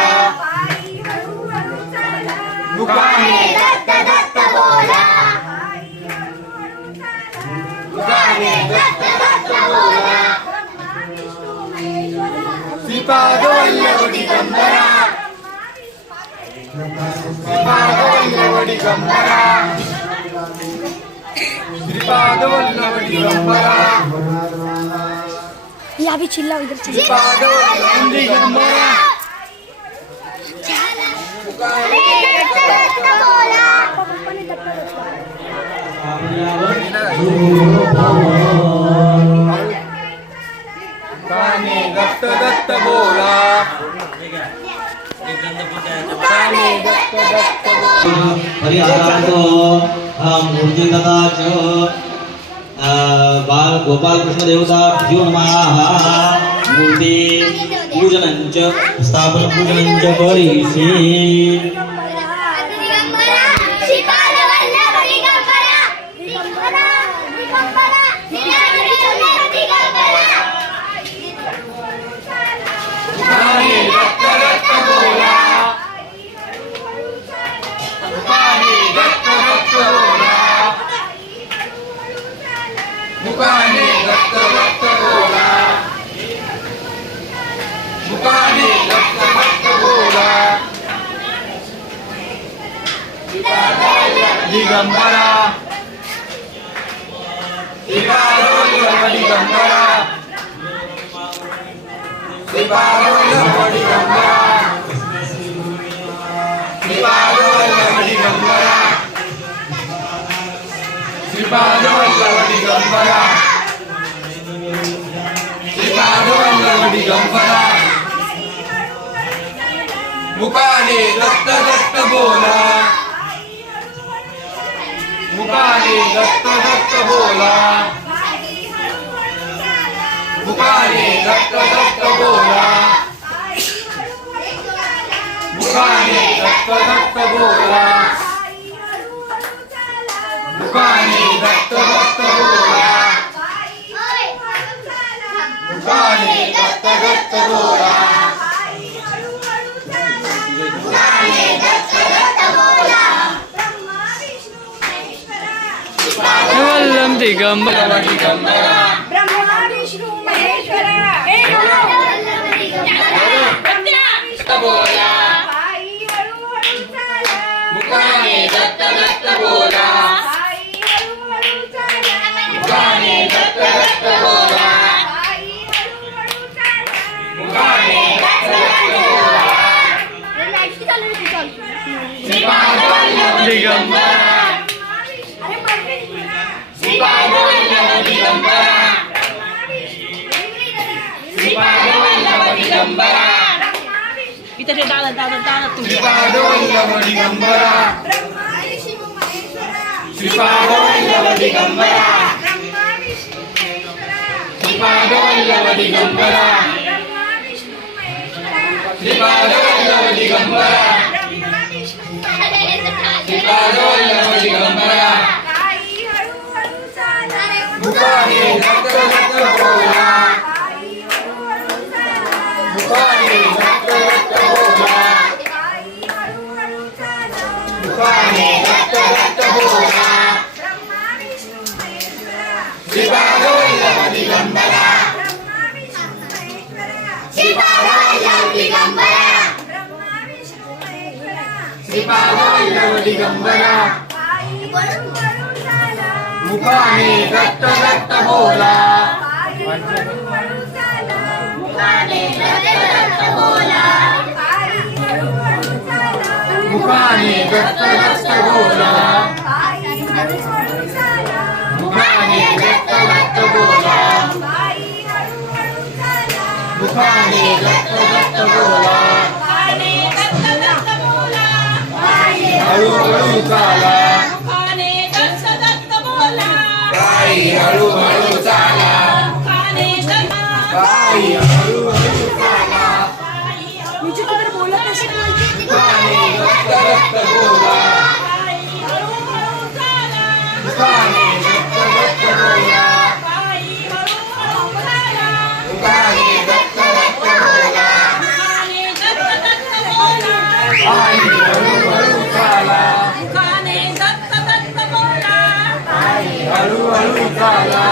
मुखाने दत्त दत्त बोला मुखाने दत्त दत्त बोला श्रीपाद वल्लभ दिगंबरा श्रीपाद वल्लभ दिगंबरा श्रीपाद वल्लभ दिगंबरा ये अभी चिल्ला इधर चिल्ला श्रीपाद वल्लभ दिगंबरा मुखाने दत्त दत्त बोला मुखाने दत्त दत्त बोला हरिहरांतो मूर्ति तथा च बाल गोपाल कृष्ण देवता भ्यो नमः मूर्ति पूजनंच स्थापन पूजनंच करीसी दिगंबरा श्रीपादवल्लभ दिगंबरा श्रीपादवल्लभ दिगंबरा श्रीपादवल्लभ दिगंबरा श्रीपादवल्लभ दिगंबरा श्रीपादवल्लभ दिगंबरा मुकाने दत्त दत्त बोला मुकाने दत्त दत्त बोला मुकाने दत्त दत्त बोला मुकाने दत्त दत्त बोला मुकाने दत्त दत्त बोला मुकाने दत्त दत्त बोला वल्लभ दिगंबरा दिगंबरा ब्रह्मा विष्णू महेश्वरा बोला आई हळूहळू चाला मुकाने दत्त दत्त बोला आई हळूहळू चाला मुकाने दत्त दत्त बोला आई हळूहळू चाला मुकाने दत्त दत्त बोला श्रीपादवल्लभ दिगंबरा श्रीपादवल्लभ दिगंबरा श्रीपादवल्लभ दिगंबरा श्रीपादवल्लभ दिगंबरा श्रीपादवल्लभ दिगंबरा श्रीपादवल्लभ दिगंबरा श्रीपादवल्लभ दिगंबरा श्रीपादवल्लभ दिगंबरा मुकाने दत्त दत्त बोला मुकाने दत्त दत्त बोला मुकाने दत्त दत्त बोला श्रीपादवल्लभ दिगंबरा श्रीपादवल्लभ दिगंबरा श्रीपादवल्लभ दिगंबरा मुकाने दत्त दत्त बोला मुकाने दत्त दत्त बोला मुकाने दत्त दत्त बोला मुकाने दत्त दत्त बोला मुकाने दत्त दत्त बोला हळूहळू चाला काही हळूहळू चाला काही हळूहळू चाला मुकाने दत्त दत्त बोला मुकाने दत्त दत्त बोला मुकाने दत्त दत्त बोला काही हळूहळू चाला हळूहळू चाला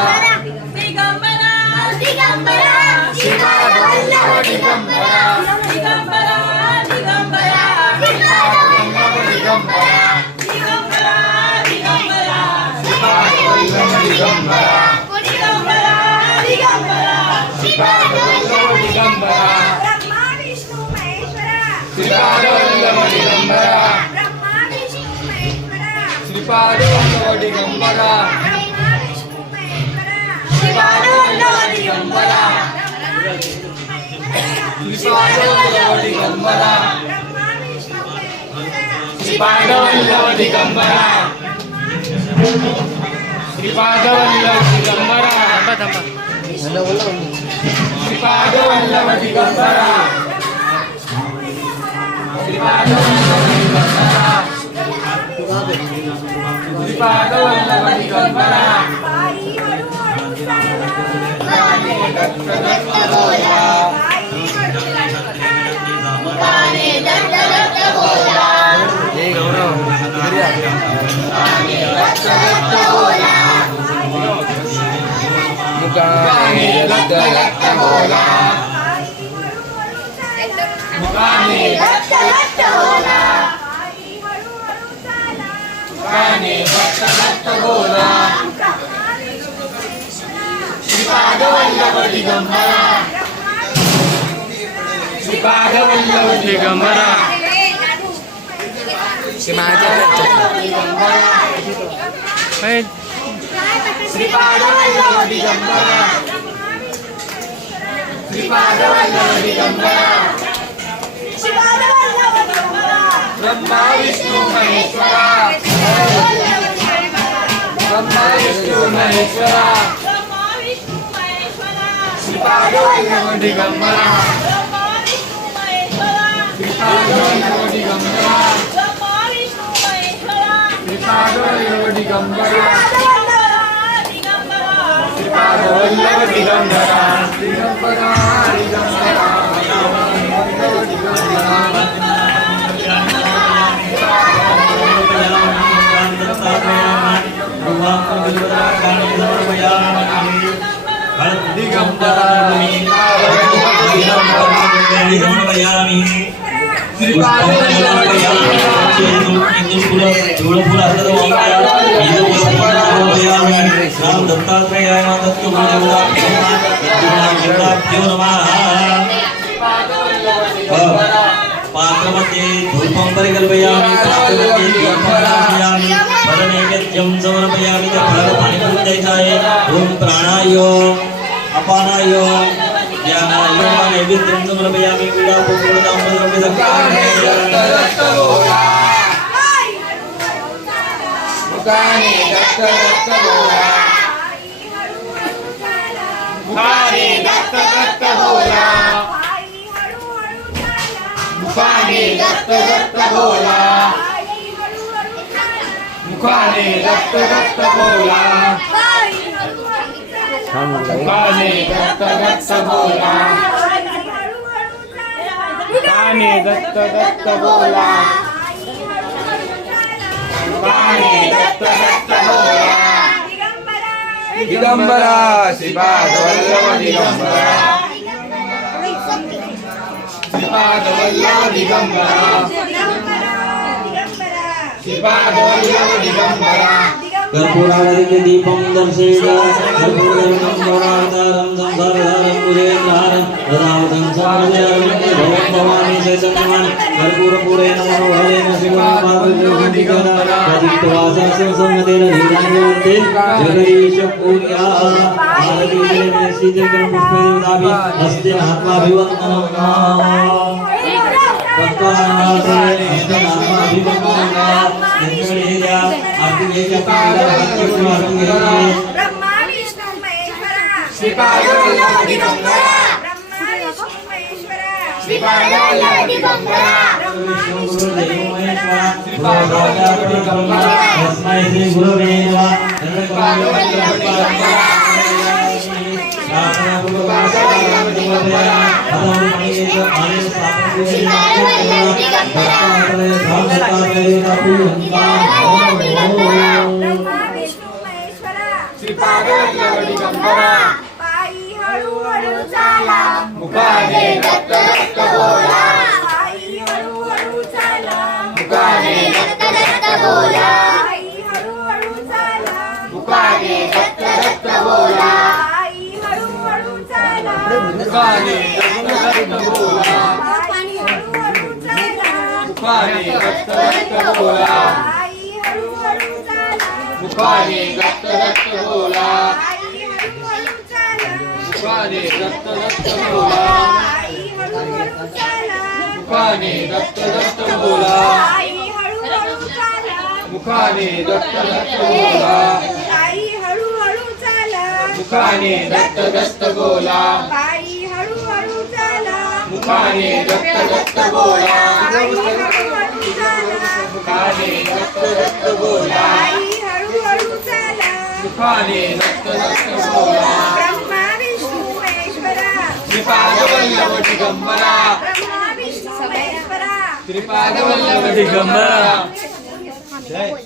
श्रीपादवल्लभ दिगंबरा श्रीपादवल्लभ दिगंबरा श्रीपादवल्लभ दिगंबरा श्रीपादवल्लभ दिगंबरा श्रीपादवल्लभ दिगंबरा श्रीपादवल्लभ दिगंबरा श्रीपादवल्लभ दिगंबरा श्रीपादवल्लभ दिगंबरा श्रीपादवल्लभ दिगंबरा श्रीपादवल्लभ दिगंबरा श्रीपादवल्लभ दिगंबरा श्रीपादवल्लभ दिगंबरा श्रीपादवल्लभ दिगंबरा मुकाने दत्त दत्त बोला मुकाने दत्त दत्त बोला मुकाने दत्त दत्त बोला मुकाने दत्त दत्त बोला मुकाने दत्त दत्त बोला मुखाने भक्त दत्त बोला श्रीपाद वल्लभ दिगंबरा श्रीपाद वल्लभ दिगंबरा श्रीपाद वल्लभ दिगंबरा श्रीपाद वल्लभ दिगंबरा ब्रह्मा विष्णु महेश्वरा ब्रह्मा विष्णु महेश्वरा श्रीपाद वल्लभ दिगंबरा श्रीपाद वल्लभ दिगंबरा श्रीपाद वल्लभ दिगंबरा श्रीपाद वल्लभ दिगंबरा दिगंबरा पात्रमध्ये धूपं परिकल्पयामि पात्रमध्ये दीपं स्थापयामि फलनैवेद्यं समर्पयामि फलपानि पूजयिताय ओम प्राणाय अपानाय ज्ञानाय नैवेद्यं समर्पयामि मुखाने दत्त दत्त बोला मुखाने दत्त दत्त बोला मुखाने दत्त दत्त बोला मुखाने दत्त दत्त बोला मुखाने दत्त दत्त बोला मुखाने दत्त दत्त बोला मुखाने दत्त दत्त बोला दिगंबरा श्रीपाद वल्लभ दिगंबरा श्रीपाद वल्लभ दिगंबरा श्रीपाद वल्लभ दिगंबरा कर्पूरावलिके दीपं दर्शयेत् कर्पूरं वरावतारं संसारधारं मुदेन्द्रहारं ददावतं सामवेदं भवानी चैतन्यवान् कर्पूरपूरेण मनोहरेण शिवमार्गदिगंबरा प्रदीप्तवासस्य संगतेन नीलांजलिते जगदीश पूर्या आरतीतेन श्रीजगन् पुष्पदेवताभि हस्ते आत्माभिवन्दनं ब्रह्मा विष्णु महेश्वरा श्रीपाद वल्लभ दिगंबरा श्रीपाद वल्लभ दिगंबरा श्रीपाद वल्लभ दिगंबरा तस्मै श्री गुरवे नमः श्रीपाद वल्लभ दिगंबरा श्रीपाद वल्लभ दिगंबरा पायी हळूहळू चाला मुखाने दत्त दत्त बोला पायी हळूहळू चाला मुखाने दत्त दत्त बोला पायी हळूहळू चाला मुखाने दत्त दत्त बोला पायी हळूहळू चाला मुखाने दत्त दत्त बोला पायी हळूहळू चाला मुखाने दत्त दत्त बोला पायी हळूहळू चाला मुखाने दत्त दत्त बोला पायी हळूहळू चाला मुखाने दत्त दत्त बोला पायी हळूहळू चाला मुखाने दत्त दत्त बोला पायी हळूहळू चाला मुखाने दत्त दत्त बोला पायी हळूहळू चाला मुखाने दत्त दत्त बोला पायी हळूहळू चाला मुखाने दत्त दत्त बोला पायी हळूहळू चाला मुखाने दत्त दत्त बोला पायी हळूहळू चाला मुखाने दत्त दत्त बोला ब्रह्मा विष्णू महेश्वरा श्रीपाद वल्लभ दिगंबरा ब्रह्मा विष्णू महेश्वरा श्रीपाद वल्लभ दिगंबरा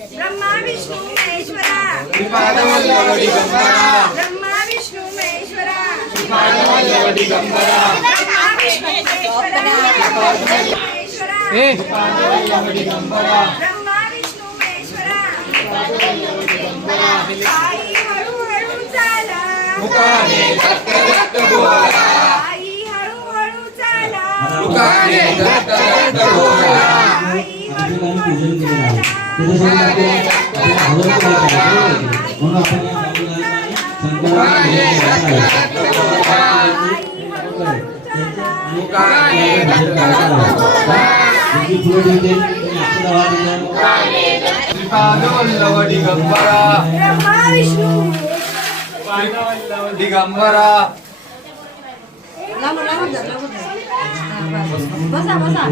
ब्रह्मा विष्णू महेश्वरा श्रीपाद वल्लभ दिगंबरा ब्रह्मा विष्णू महेश्वरा श्रीपाद वल्लभ दिगंबरा ब्रह्मा विष्णू महेश्वरा श्रीपाद वल्लभ दिगंबरा ब्रह्मा विष्णू महेश्वरा आई हळूहळू चाला मुखाने दत्त दत्त बोला आई हळूहळू चाला मुखाने दत्त दत्त बोला आई हळूहळू चाला म्हणून आपण या मुखाने दत्त दत्त बोला मुखाने दत्त दत्त बोला श्रीपादवल्लभ दिगंबरा ब्रह्मा विष्णू दिगंबरा बसा बसा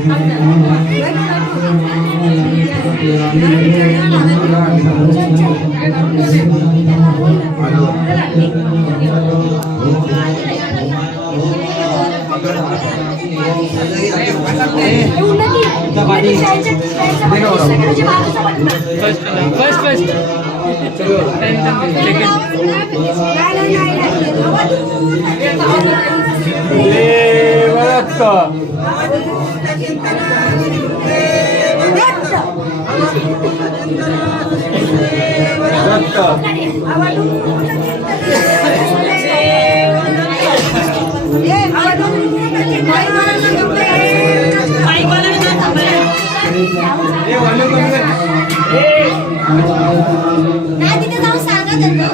नाही तिथे जाऊन सांगा त्यांना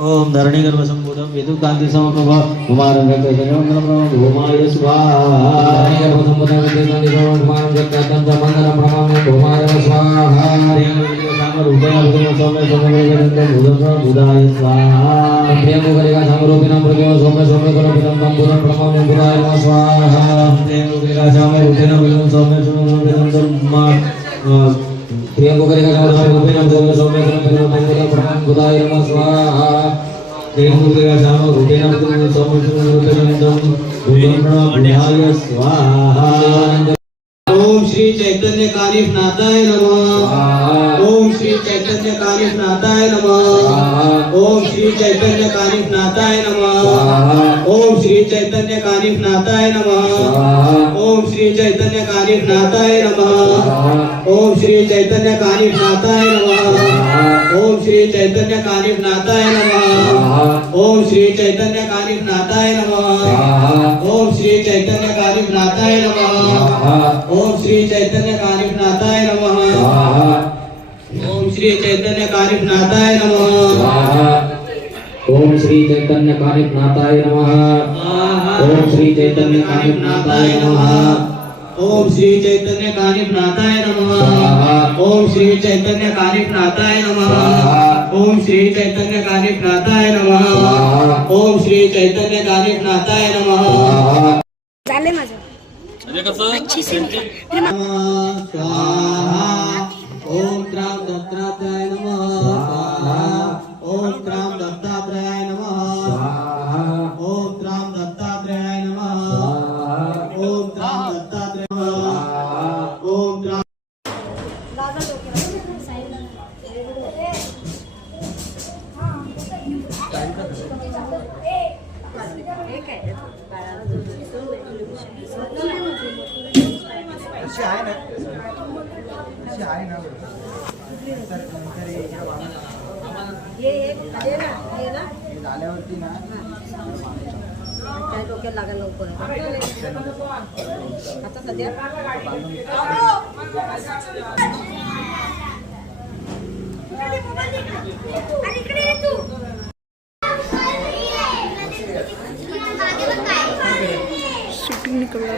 ओम धरणी गर्भ संबोधम वेदु कांति समप्रभ कुमारं गतजनम भूमाय स्वाहा धरणी गर्भ संबोधम वेदु कांति समप्रभ कुमारं गतजनम मंगलम प्रमाणं भूमाय स्वाहा रूपया भूम सौम्य सौम्य बुधाय स्वाहा प्रियं मुखरेखा समरूपिणं प्रज्ञो सौम्य सौम्य करोपिणं तंबुरं प्रमाणं बुधाय स्वाहा प्रियं मुखरेखा समरूपिणं प्रज्ञो सौम्य सौम्य करोपिणं प्रियं मुखरेखा समरूपिणं प्रज्ञो सौम्य करोपिणं तंबुरं प्रमाणं बुधाय स्वाहा प्रियं मुखरेखा समरूपिणं प्रज्ञो सौम्य करोपिणं तंबुरं बुधाय स्वाहा। ओम श्री चैतन्य कानिफ नाथाय नमः। ओम श्री चैतन्य कानिफ नाथाय नमः। ओम श्री चैतन्य कानिफ नाथाय नमः। ओम श्री चैतन्य कानिफ नाथाय नमः। ओम श्री चैतन्य कानिफ नाथाय नमः। ओम श्री चैतन्य कानिफ नाथाय नमः। ओम श्री चैतन्य कानिफ नाथाय नमः। ओम श्री चैतन्य कानिफ नाथाय नमः। ओम श्री चैतन्य कानिफ नाथाय नमः। ओम श्री चैतन्य कानिफ नाथाय नमः। ओम श्री चैतन्य कानिफ नाथाय नमः। ओम श्री चैतन्य कानिफ नाथाय नमः। ओम श्री चैतन्य कानिफ नाथाय नमः। ओम श्री चैतन्य कानिफ नाथाय नमः। ओम श्री चैतन्य कानिफ नाथाय नमः। ओम श्री चैतन्य कानिफ नाथाय नमः। ओम श्री चैतन्य कानिफ नाथाय नमः। झाले माझं म्हणजे कसं स्वाहा ओम त्राम दत्तात्रयाय नमः स्वाहा ओम त्राम दत्तात्रयाय नमः स्वाहा ओम त्राम दत्तात्रयाय नमः स्वाहा ओम त्राम दत्तात्रयाय नमः ओम त्राम डोक्यात लागेल लवकर आता सध्या शूटिंग निकललं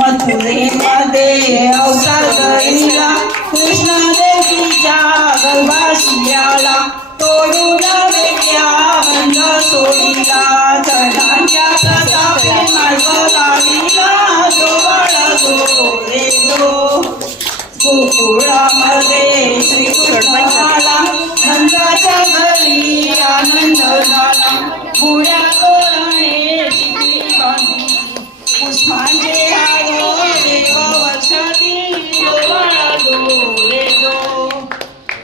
मथुरेमध्ये अवतार धरिला कृष्ण देवीच्या गर्भाशी आला तोडून वेड्या बंद सोडिला चढांच्या प्रतापे मार्ग लाविला जो बाळा जो रे जो गोकुळामध्ये श्रीकृष्ण आला नंदाच्या घरी आनंद झाला पुण्या तोरणे शिकली बांधली पुष्पांचे हार देव वर्षाती बाळा डोळे जो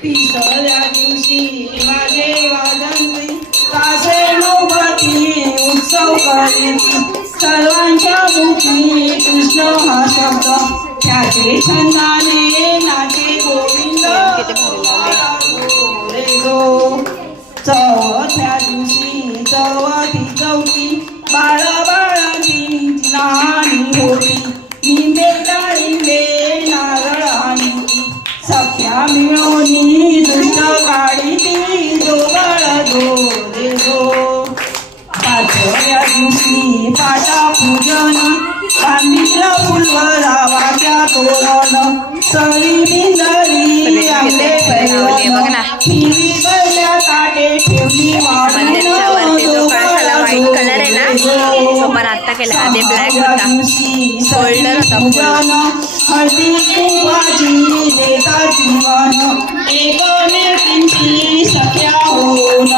तिसऱ्या दिवशी माझे वाजंत्री तासे नौबती उत्सव करीती सर्वांच्या मुखी कृष्ण हा शब्द त्याचे छंदाने नाचे गोविंद डोळे जो चौथ्या दिवशी चौथी चौथी बाळाबाळांची लहानी होती निंबे डाळिंबे नारळ आणि सख्या मिळवणी दुष्ट काढीती जो बाळा जो रे जो पाचव्या दिवशी पाटा पूजन बांधिलं फुलवरावाच्या तोरण सळी बिंदरी आंबे ठेवली बरल्या ताटे ठेवली मंदिरच्या वरती जो कळसाला व्हाईट कलर आहे ना तो पण आता केला आधी ब्लॅक होता गोल्डन होता फुल हळदी कुंकवाची देतात जीवन एकमेकींची सख्या होऊन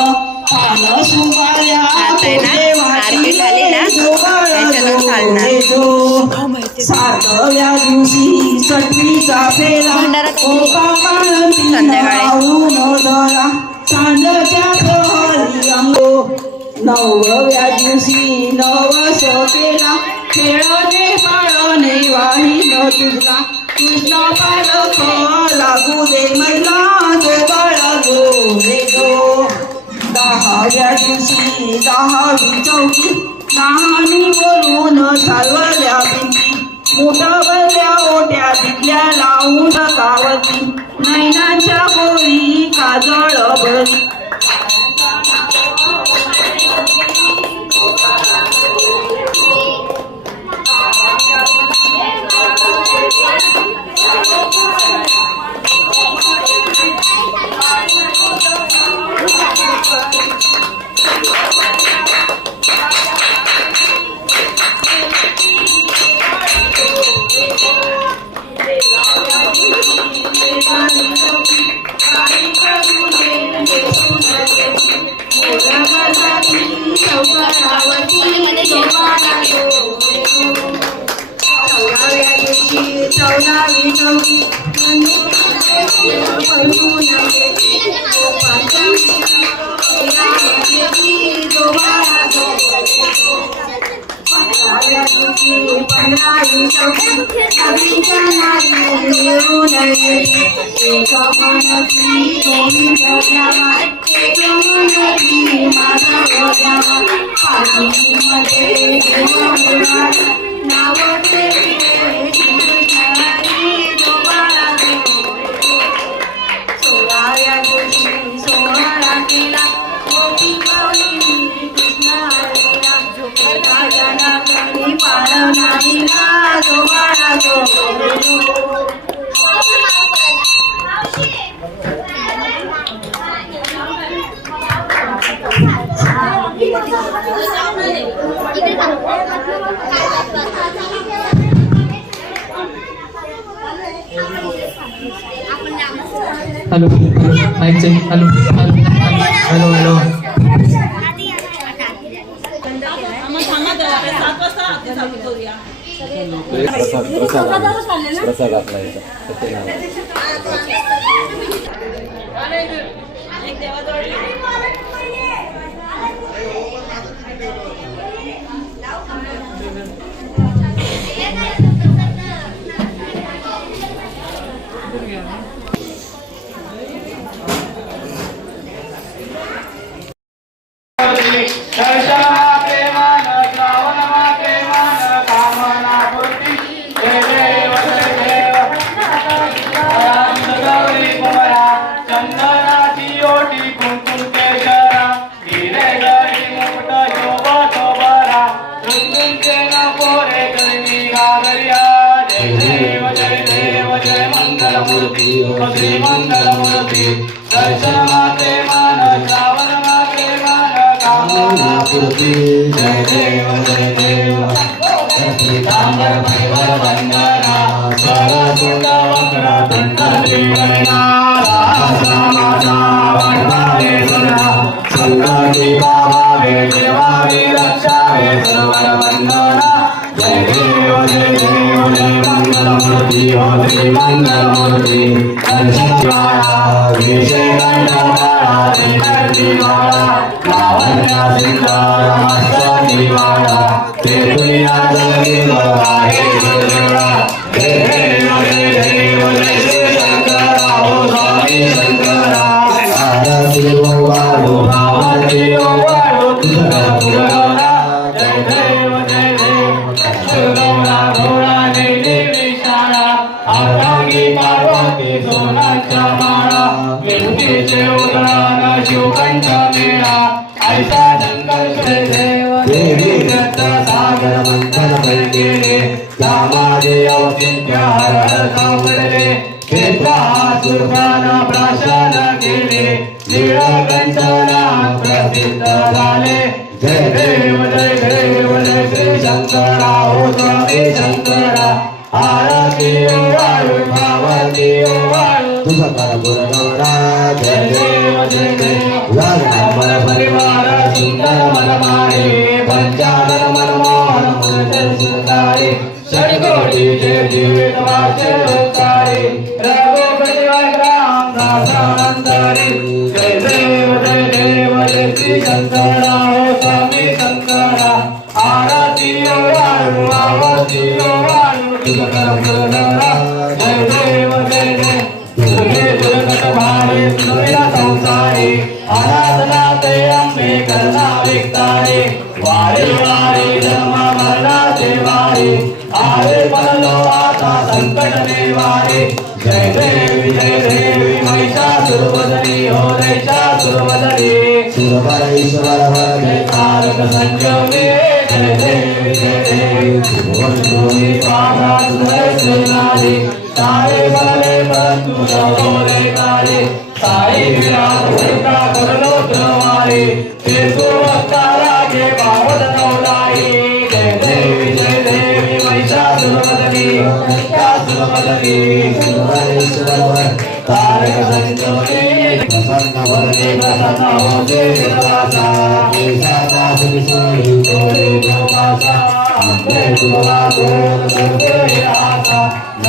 पान सुपाऱ्या आता आहे ना आरती झाली ना त्याच्यातून चालणार सातव्या दिवशी चटणीचा फेरा चांदच्या प्रहरी अंगो नवव्या दिवशी नवस केला खेळणे पाळणे वाहिन तुझला कृष्ण पालक लागू दे मैला जो बाळा गो रे गो दहाव्या दिवशी दहावी चौकी लहानी बोलून चालवल्या भिंती मोठ्या ओट्या दिल्या लावून गावती नैनाच्या गोरी काजळ भरी hello mike check. Hello hello hello Prasad आपला इथं सत्यनारायण.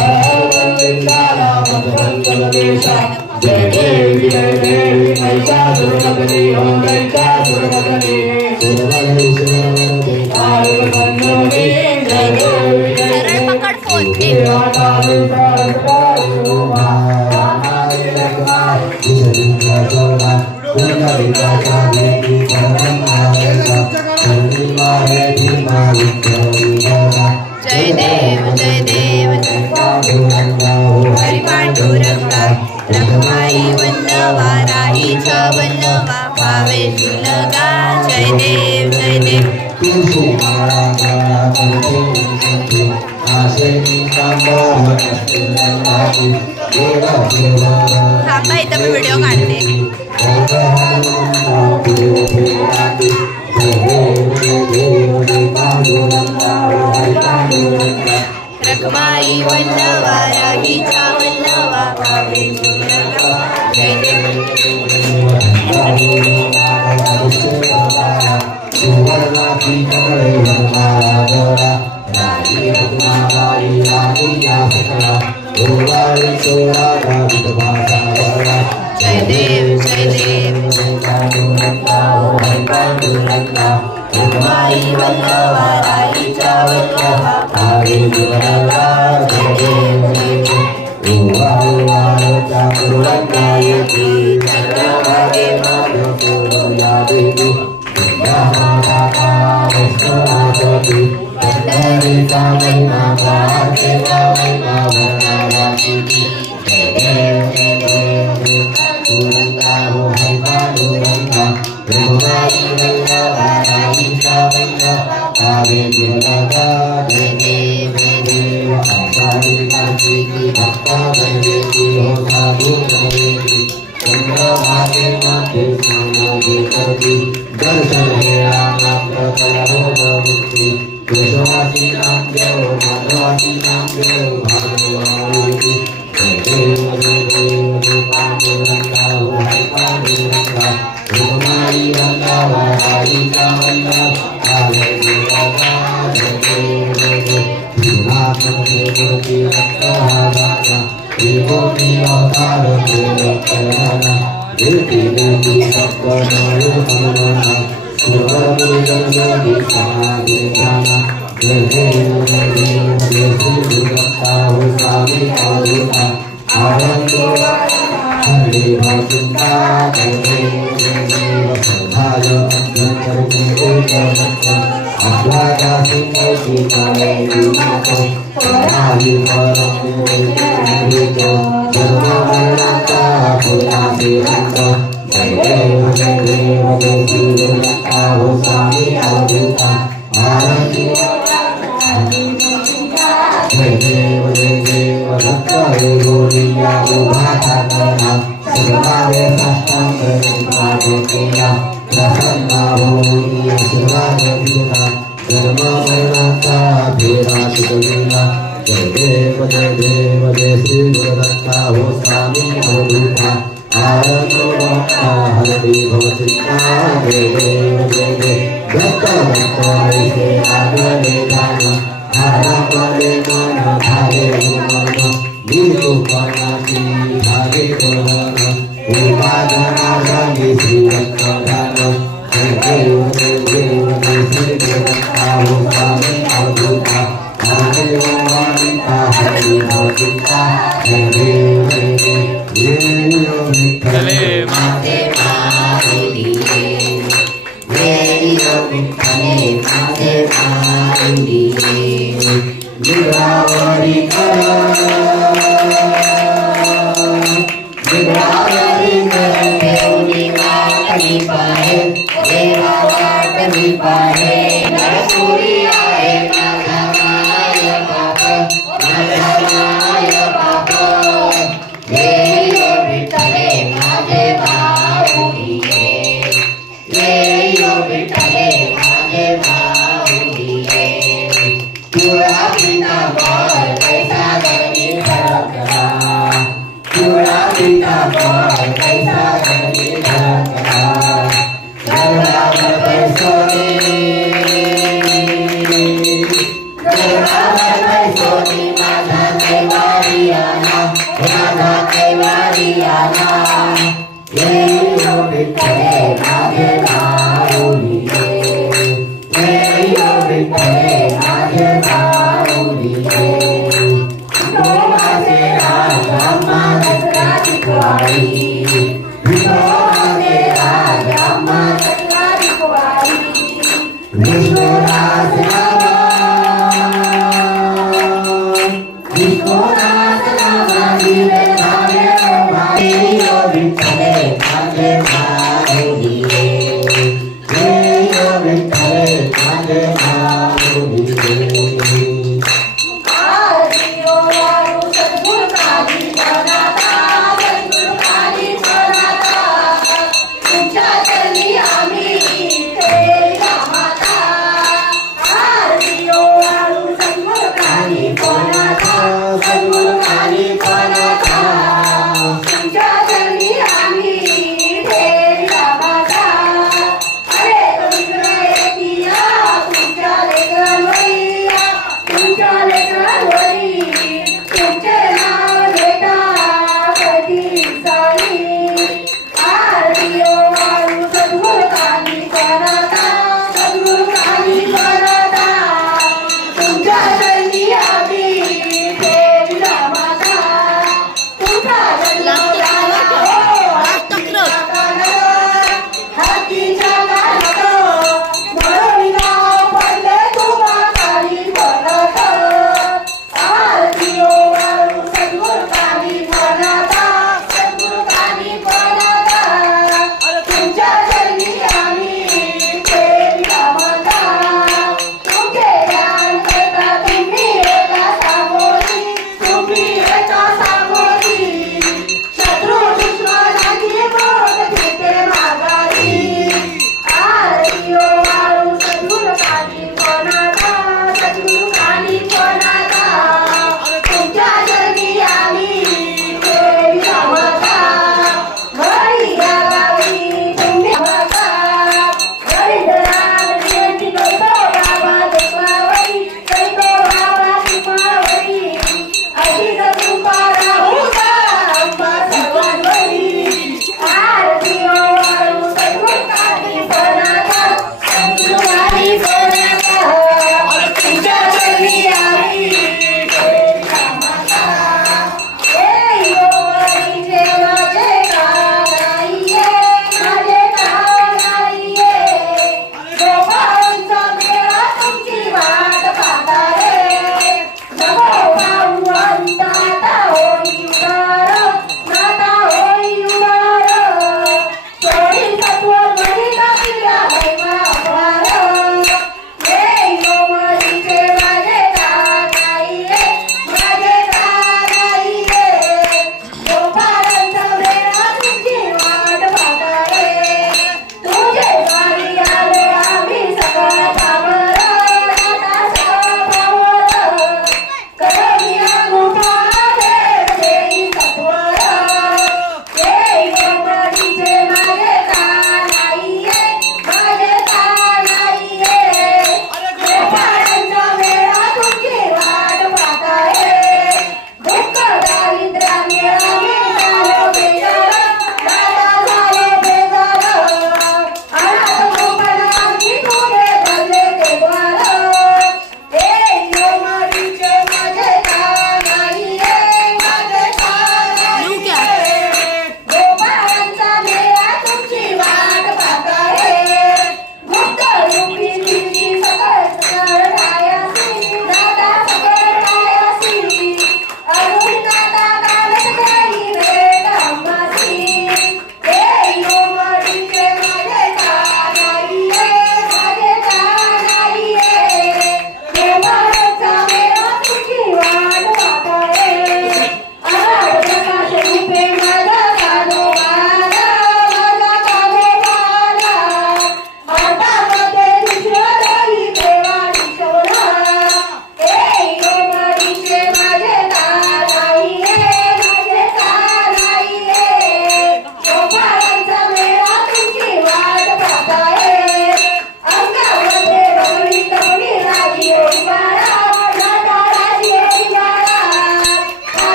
Thank you. गोविंदाला मंगलदेशा जय देवी महिषासुरमर्दिनी ओम महिषासुरमर्दिनी सुरवरदेवी जय देवी सरळ पकड फोन ते जय देव जय देव हरी पांडुरंगा रखमाई वल्लवा राहीचा वल्लवा भावे सुलगा जय देव जय देव थांबा इथं मी व्हिडिओ काढते रखमाई वल्लवा राहीचा वल्लवा भावे सुलगा जय देव जय देव जय देव रखमाई वल्लवा राहीचा वल्लवा भावे सुलगा जय देव जय Hare तुमच्या चरणी आम्ही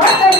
Oh,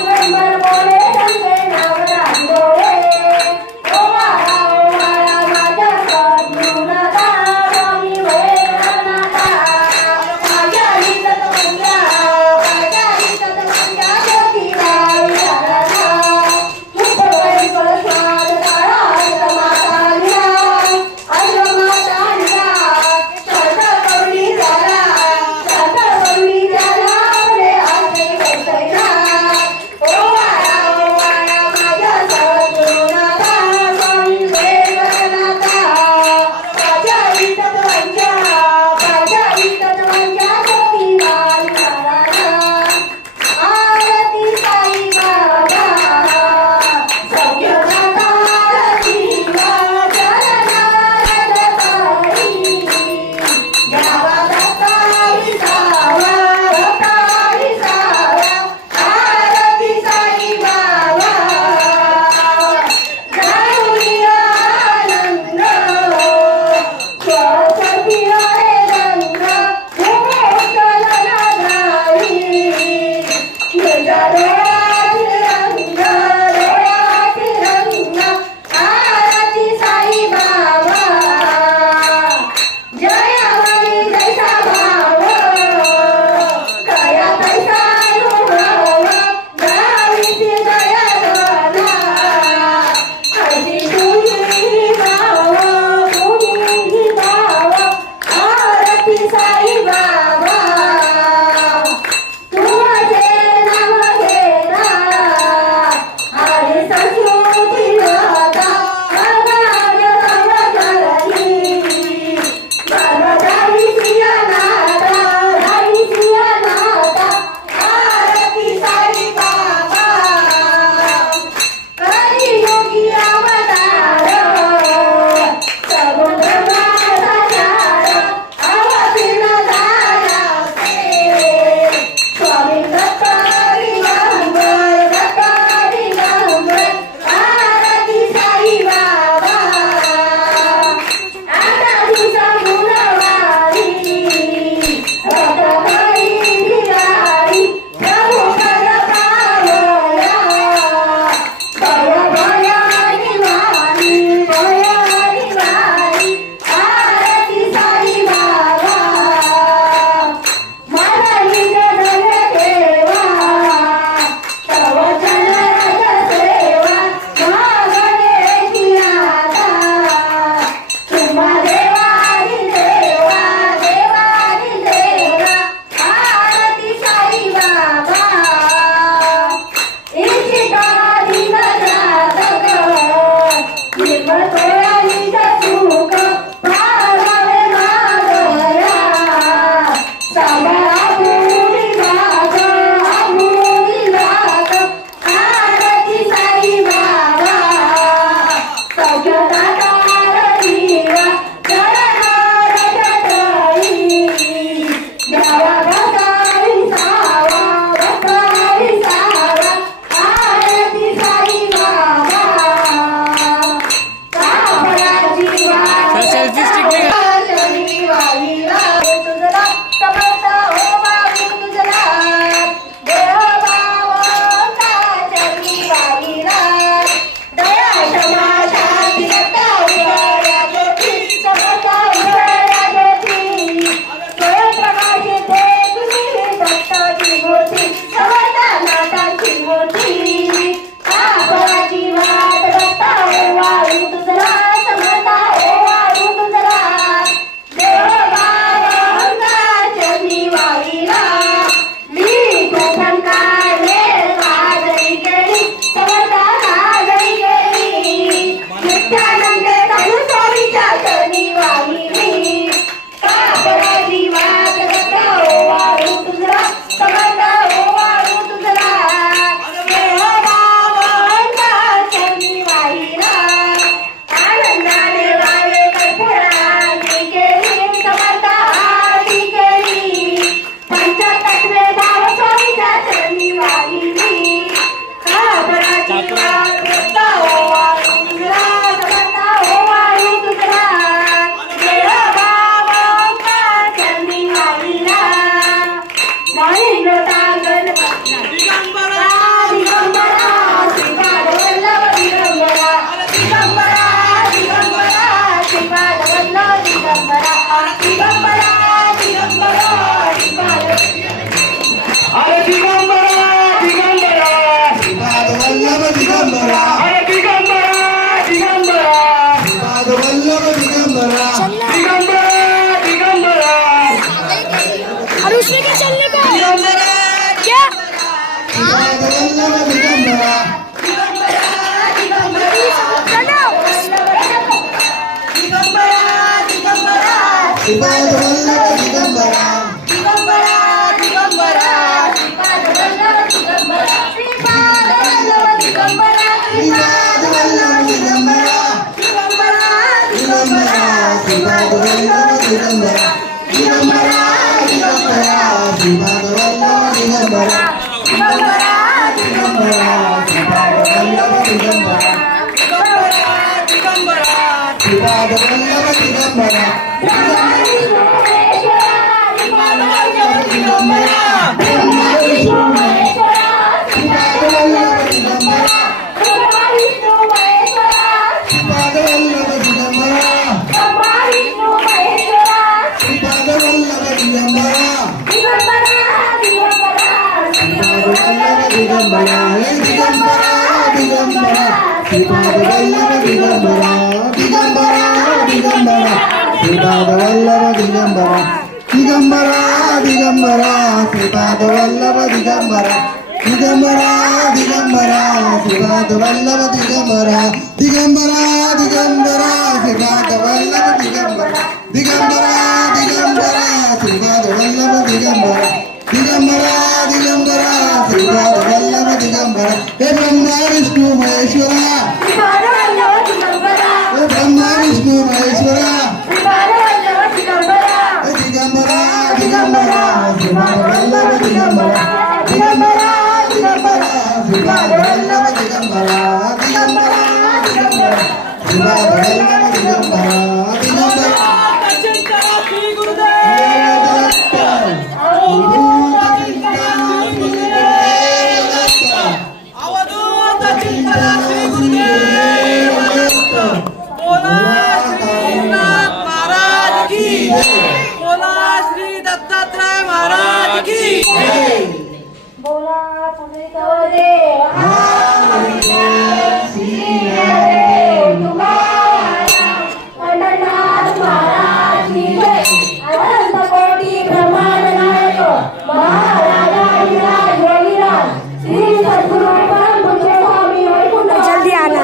जल्दी आना।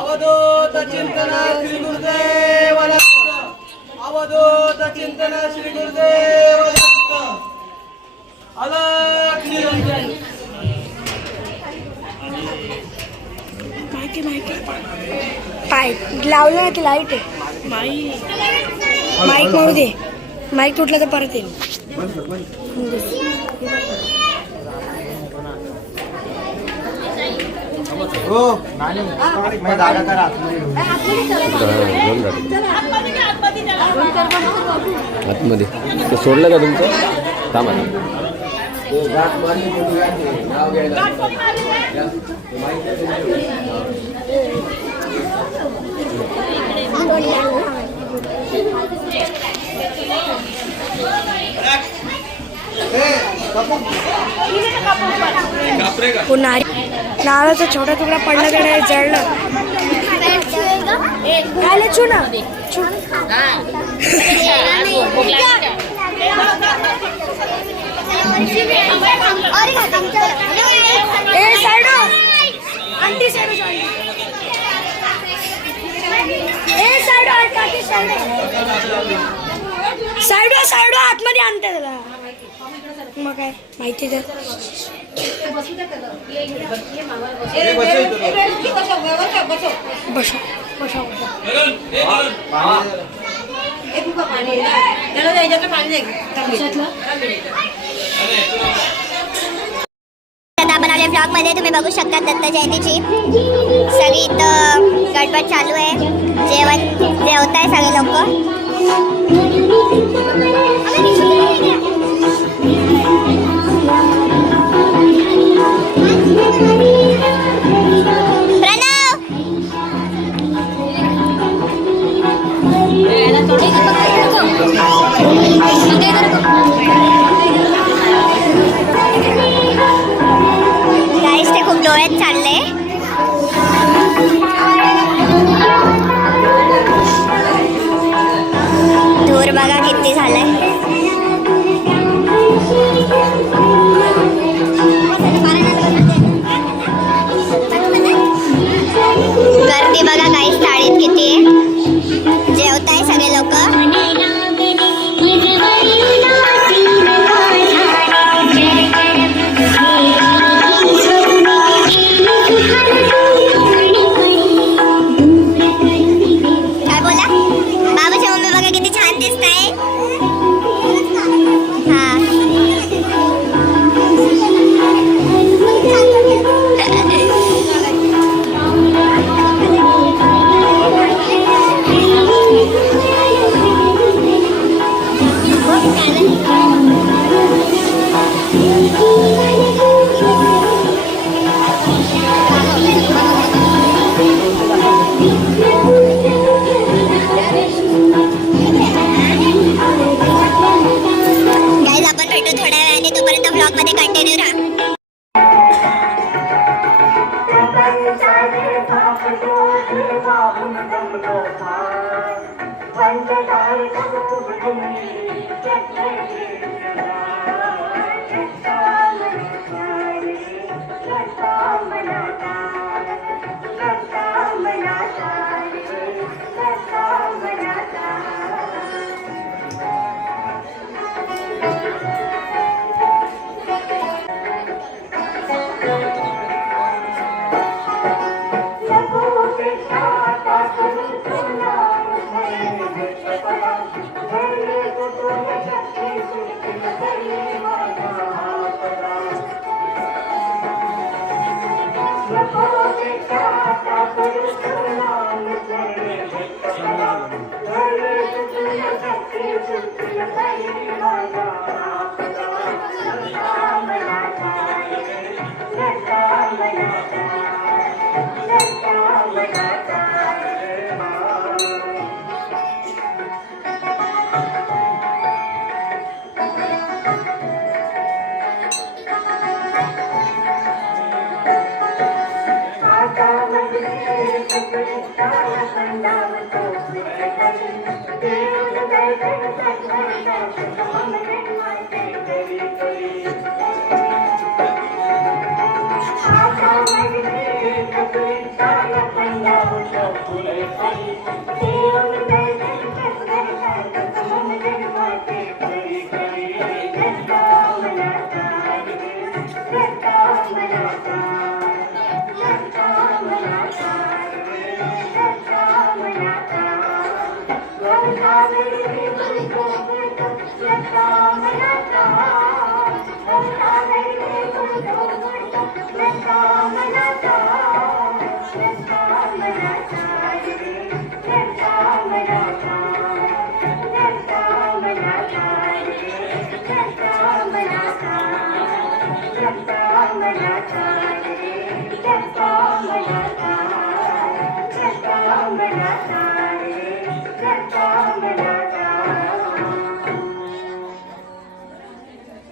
अवधूत चिंतन श्री गुरुदेव दत्त. अवधूत चिंतन श्री गुरुदेव दत्त. अलख निरंजन. पाय लावलं ना ते लाईट आहे. माईक मारू दे. माईक तुटलं तर परत येईल. आतमध्ये ते सोडलं का तुमचं थांबा नारळाचा छोटा तुकडा पडला का नाही जळलं काय चू ना साईड आतमध्ये आणते त्याला मग काय माहिती तर बनवलेल्या ब्लॉग मध्ये तुम्ही बघू शकता दत्त जयंतीची सगळी इथं गडबड चालू आहे. जेवण जेवताय सगळे लोक. गाईस ते खूप डोळ्यात चालले. धूर बघा किती झालाय. गर्दी बघा काही चाळीत किती आहे. जेवताय सगळे लोक. काय बोला बाबाच्या मम्मी बघा किती छान दिसताय. हा गाईज आपण भेटू थोड्या वेळाने. तोपर्यंत ब्लॉग मध्ये कंटिन्यू राहा.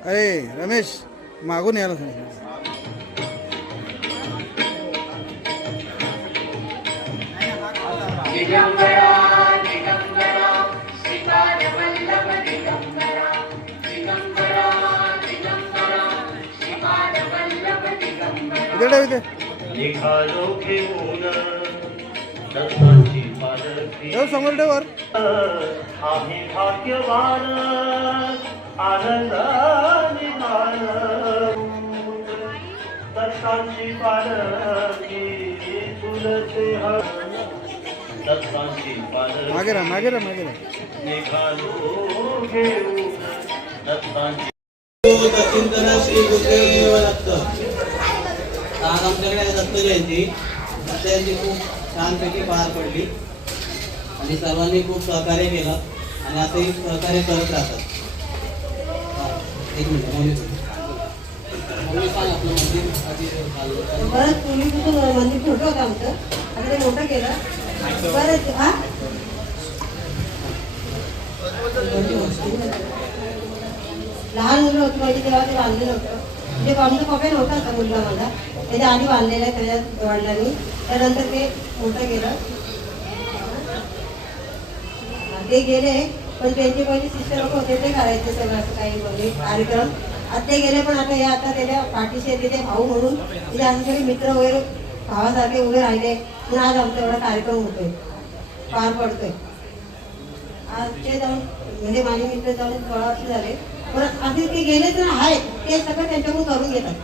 अरे रमेश मागून यायला सांग. समोर ठेवर मागे राहा मागे राहा मागे चिंतन श्री गुरुदेव दत्त. आज आमच्याकडे दत्त जयंती खूप छानपैकी पार पडली आणि सर्वांनी खूप सहकार्य केलं आणि असंही सहकार्य करत राहतात. एक मिनिट मम्मी सांग आपलं मंदिर आधी परत पूर्वी कुठं मंदिर छोटं होतं आमचं, आता ते मोठं केलं. परत हा लहान मुलं होती माझी तेव्हा ते बांधलेलं होतं. म्हणजे आमचा पप्पा नव्हता आता मुलगा माझा, त्याच्या आधी बांधलेलं आहे त्याच्या वडिलांनी. त्यानंतर ते मोठं केलं. ते गेले पण त्यांचे पहिले शिष्य लोक होते ते करायचे सगळं असं काही म्हणजे कार्यक्रम. आता ते गेले पण आता हे आता त्याच्या पाठीशी त्याचे भाऊ म्हणून त्याचे असं सगळे मित्र वगैरे भावासारखे उभे राहिले म्हणून आज आमचा एवढा कार्यक्रम होतोय पार पडतोय. आज ते जाऊन म्हणजे माझे मित्र जाऊन 16 वर्ष झाले पण असे ते गेले तर आहेत ते सगळं त्यांच्याकडून करून घेतात.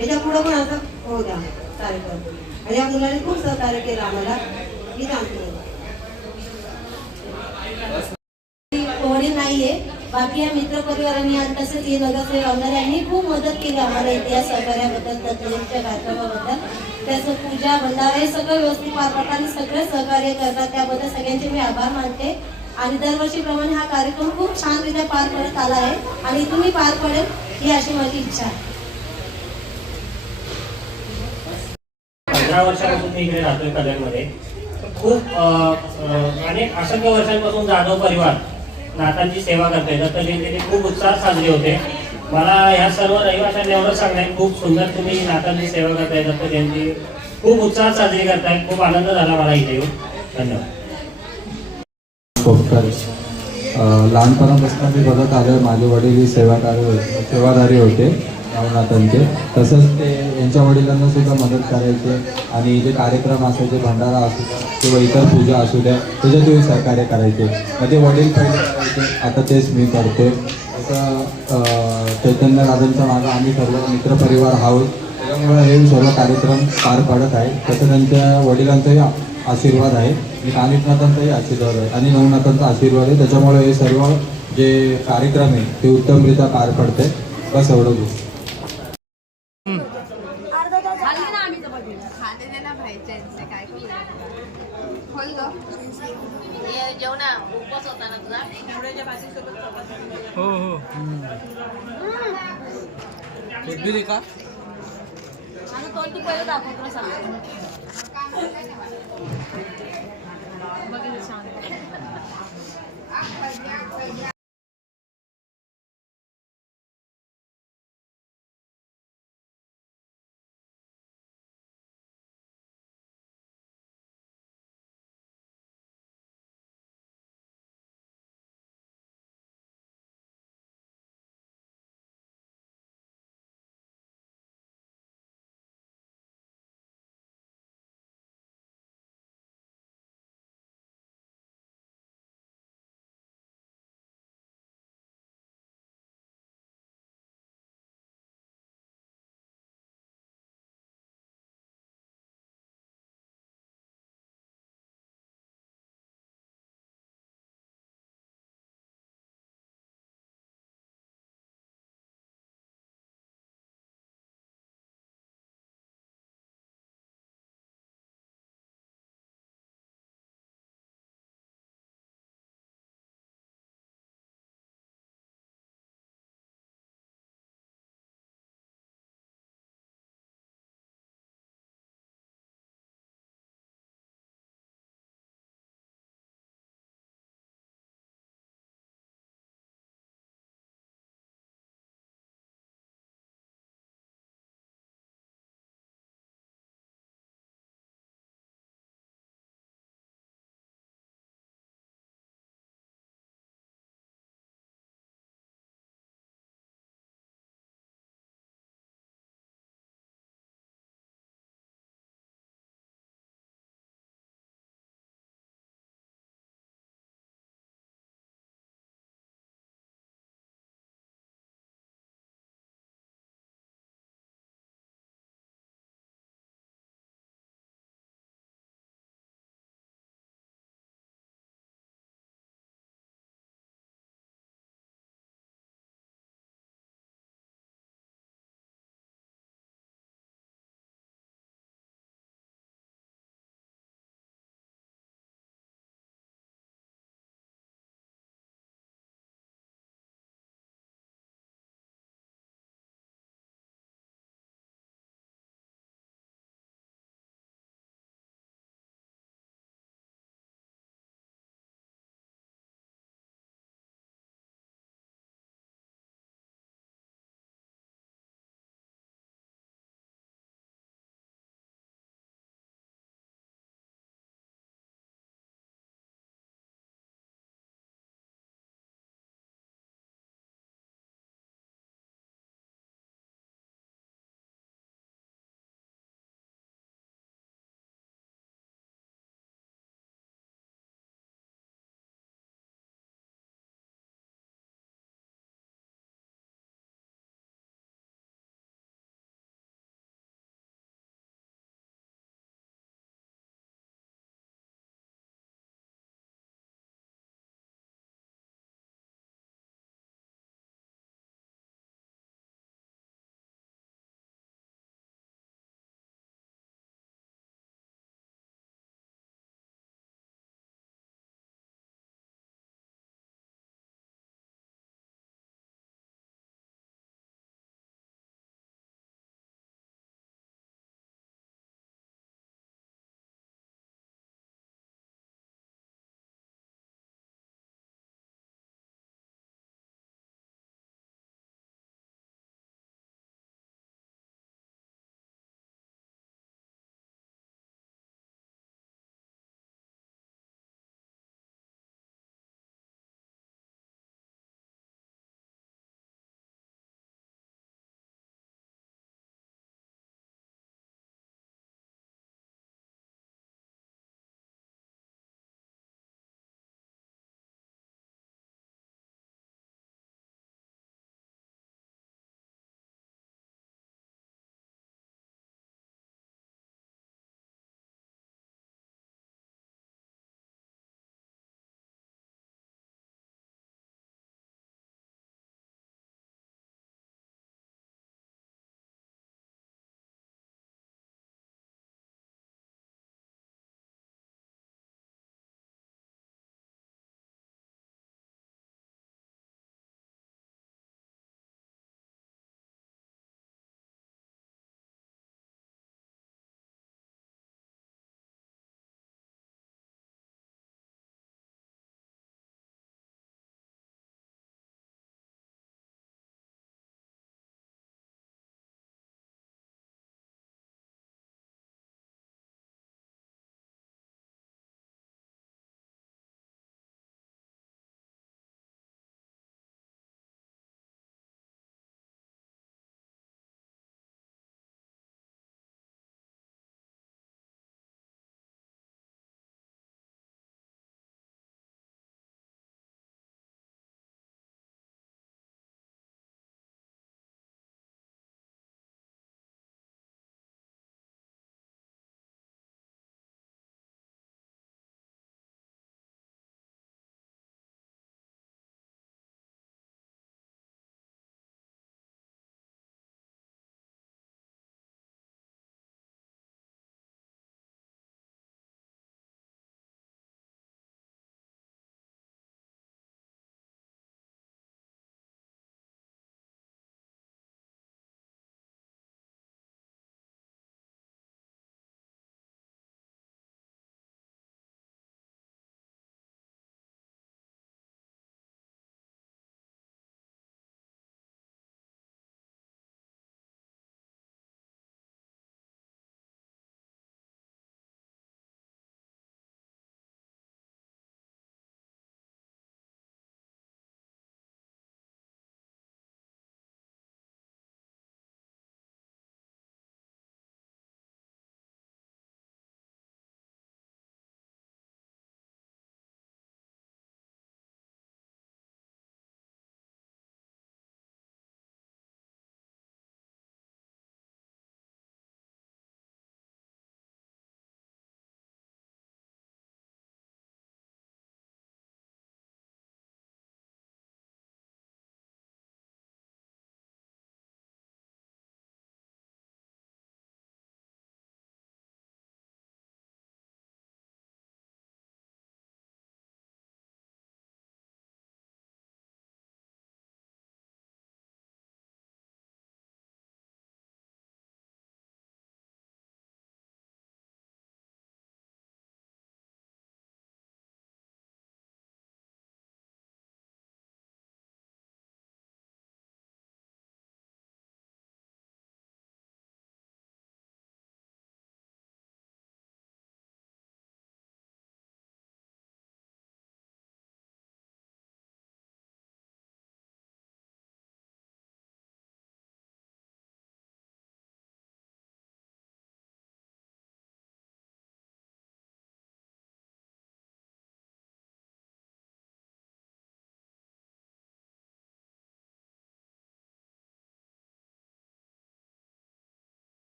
याच्या पुढं पण असं होऊ द्या कार्यक्रम. आणि या मुलाने खूप सहकार्य केलं आम्हाला मी सांगतो. वडील नाहीये बाकी या मित्र परिवारांनी आणि तसेच हे नगरसेवक आमदार यांनी खूप मदत केली आम्हाला इतिहास सहकार्याबद्दल दत्तजयंतीच्या कार्यक्रमाबद्दल. त्याचं पूजा भंडारा हे सगळं व्यवस्थित पार पडतात आणि सगळे सहकार्य करतात त्याबद्दल सगळ्यांचे मी आभार मानते. आणि दरवर्षीप्रमाणे हा कार्यक्रम खूप छानरित्या पार पडत आला आहे आणि तुम्ही पार पडेल ही अशी माझी इच्छा आहे. 15 वर्षापासून मी इकडे राहतोय कल्याणमध्ये. खूप अनेक असंख्य वर्षांपासून जाधव परिवार नाथांची सेवा करते. दत्त जयंती खूप उत्साहात साजरी होते. मला ह्या सर्व रहिवाशांना एवढं सांगणं खूप सुंदर तुम्ही नाथांची सेवा करताय. दत्त जयंती खूप उत्साहात साजरी करताय. खूप आनंद झाला मला इथे येऊन. धन्यवाद. लहानपणापासून मी बघत आलो. माझे वडील ही सेवादारी होते नवनाथांचे. तसंच ते यांच्या वडिलांना सुद्धा मदत करायचे आणि जे कार्यक्रम असायचे भंडारा असू द्या किंवा इतर पूजा असू द्या त्याच्यात ते सहकार्य करायचे. माझे वडील पहिले करायचे आता तेच मी करतोय. तसं चैतन्य राजांच्या मागं आम्ही सर्व मित्रपरिवार आहोत त्याच्यामुळे हे सर्व कार्यक्रम पार पडत आहे. तसं त्यांच्या वडिलांचाही आशीर्वाद आहे आणि कानिकनाथांचाही आशीर्वाद आहे आणि नवनाथांचा आशीर्वाद आहे. त्याच्यामुळे हे सर्व जे कार्यक्रम आहे ते उत्तमरित्या पार पडते. बस एवढं बोल.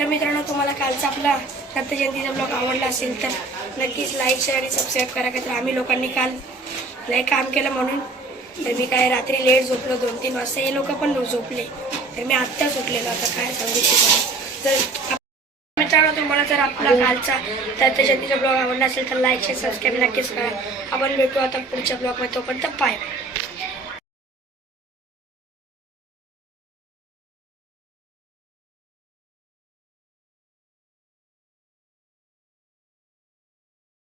तर मित्रांनो, तुम्हाला कालचा आपला दत्त जयंतीचा ब्लॉग आवडला असेल तर नक्कीच लाईक शेअर आणि सबस्क्राईब करा. का तर आम्ही लोकांनी काल लय काम केलं म्हणून. तर मी काय रात्री लेट झोपलो 2-3 वाजता. हे लोक पण झोपले, तर मी आत्ताच उठलेलो. आता काय सांगितलं. तर मित्रांनो, तुम्हाला जर आपला कालचा दत्त जयंतीचा ब्लॉग आवडला असेल तर लाईक शेअर सबस्क्राईब नक्कीच करा. आपण भेटू आता पुढच्या ब्लॉगमध्ये. तोपर्यंत बाय.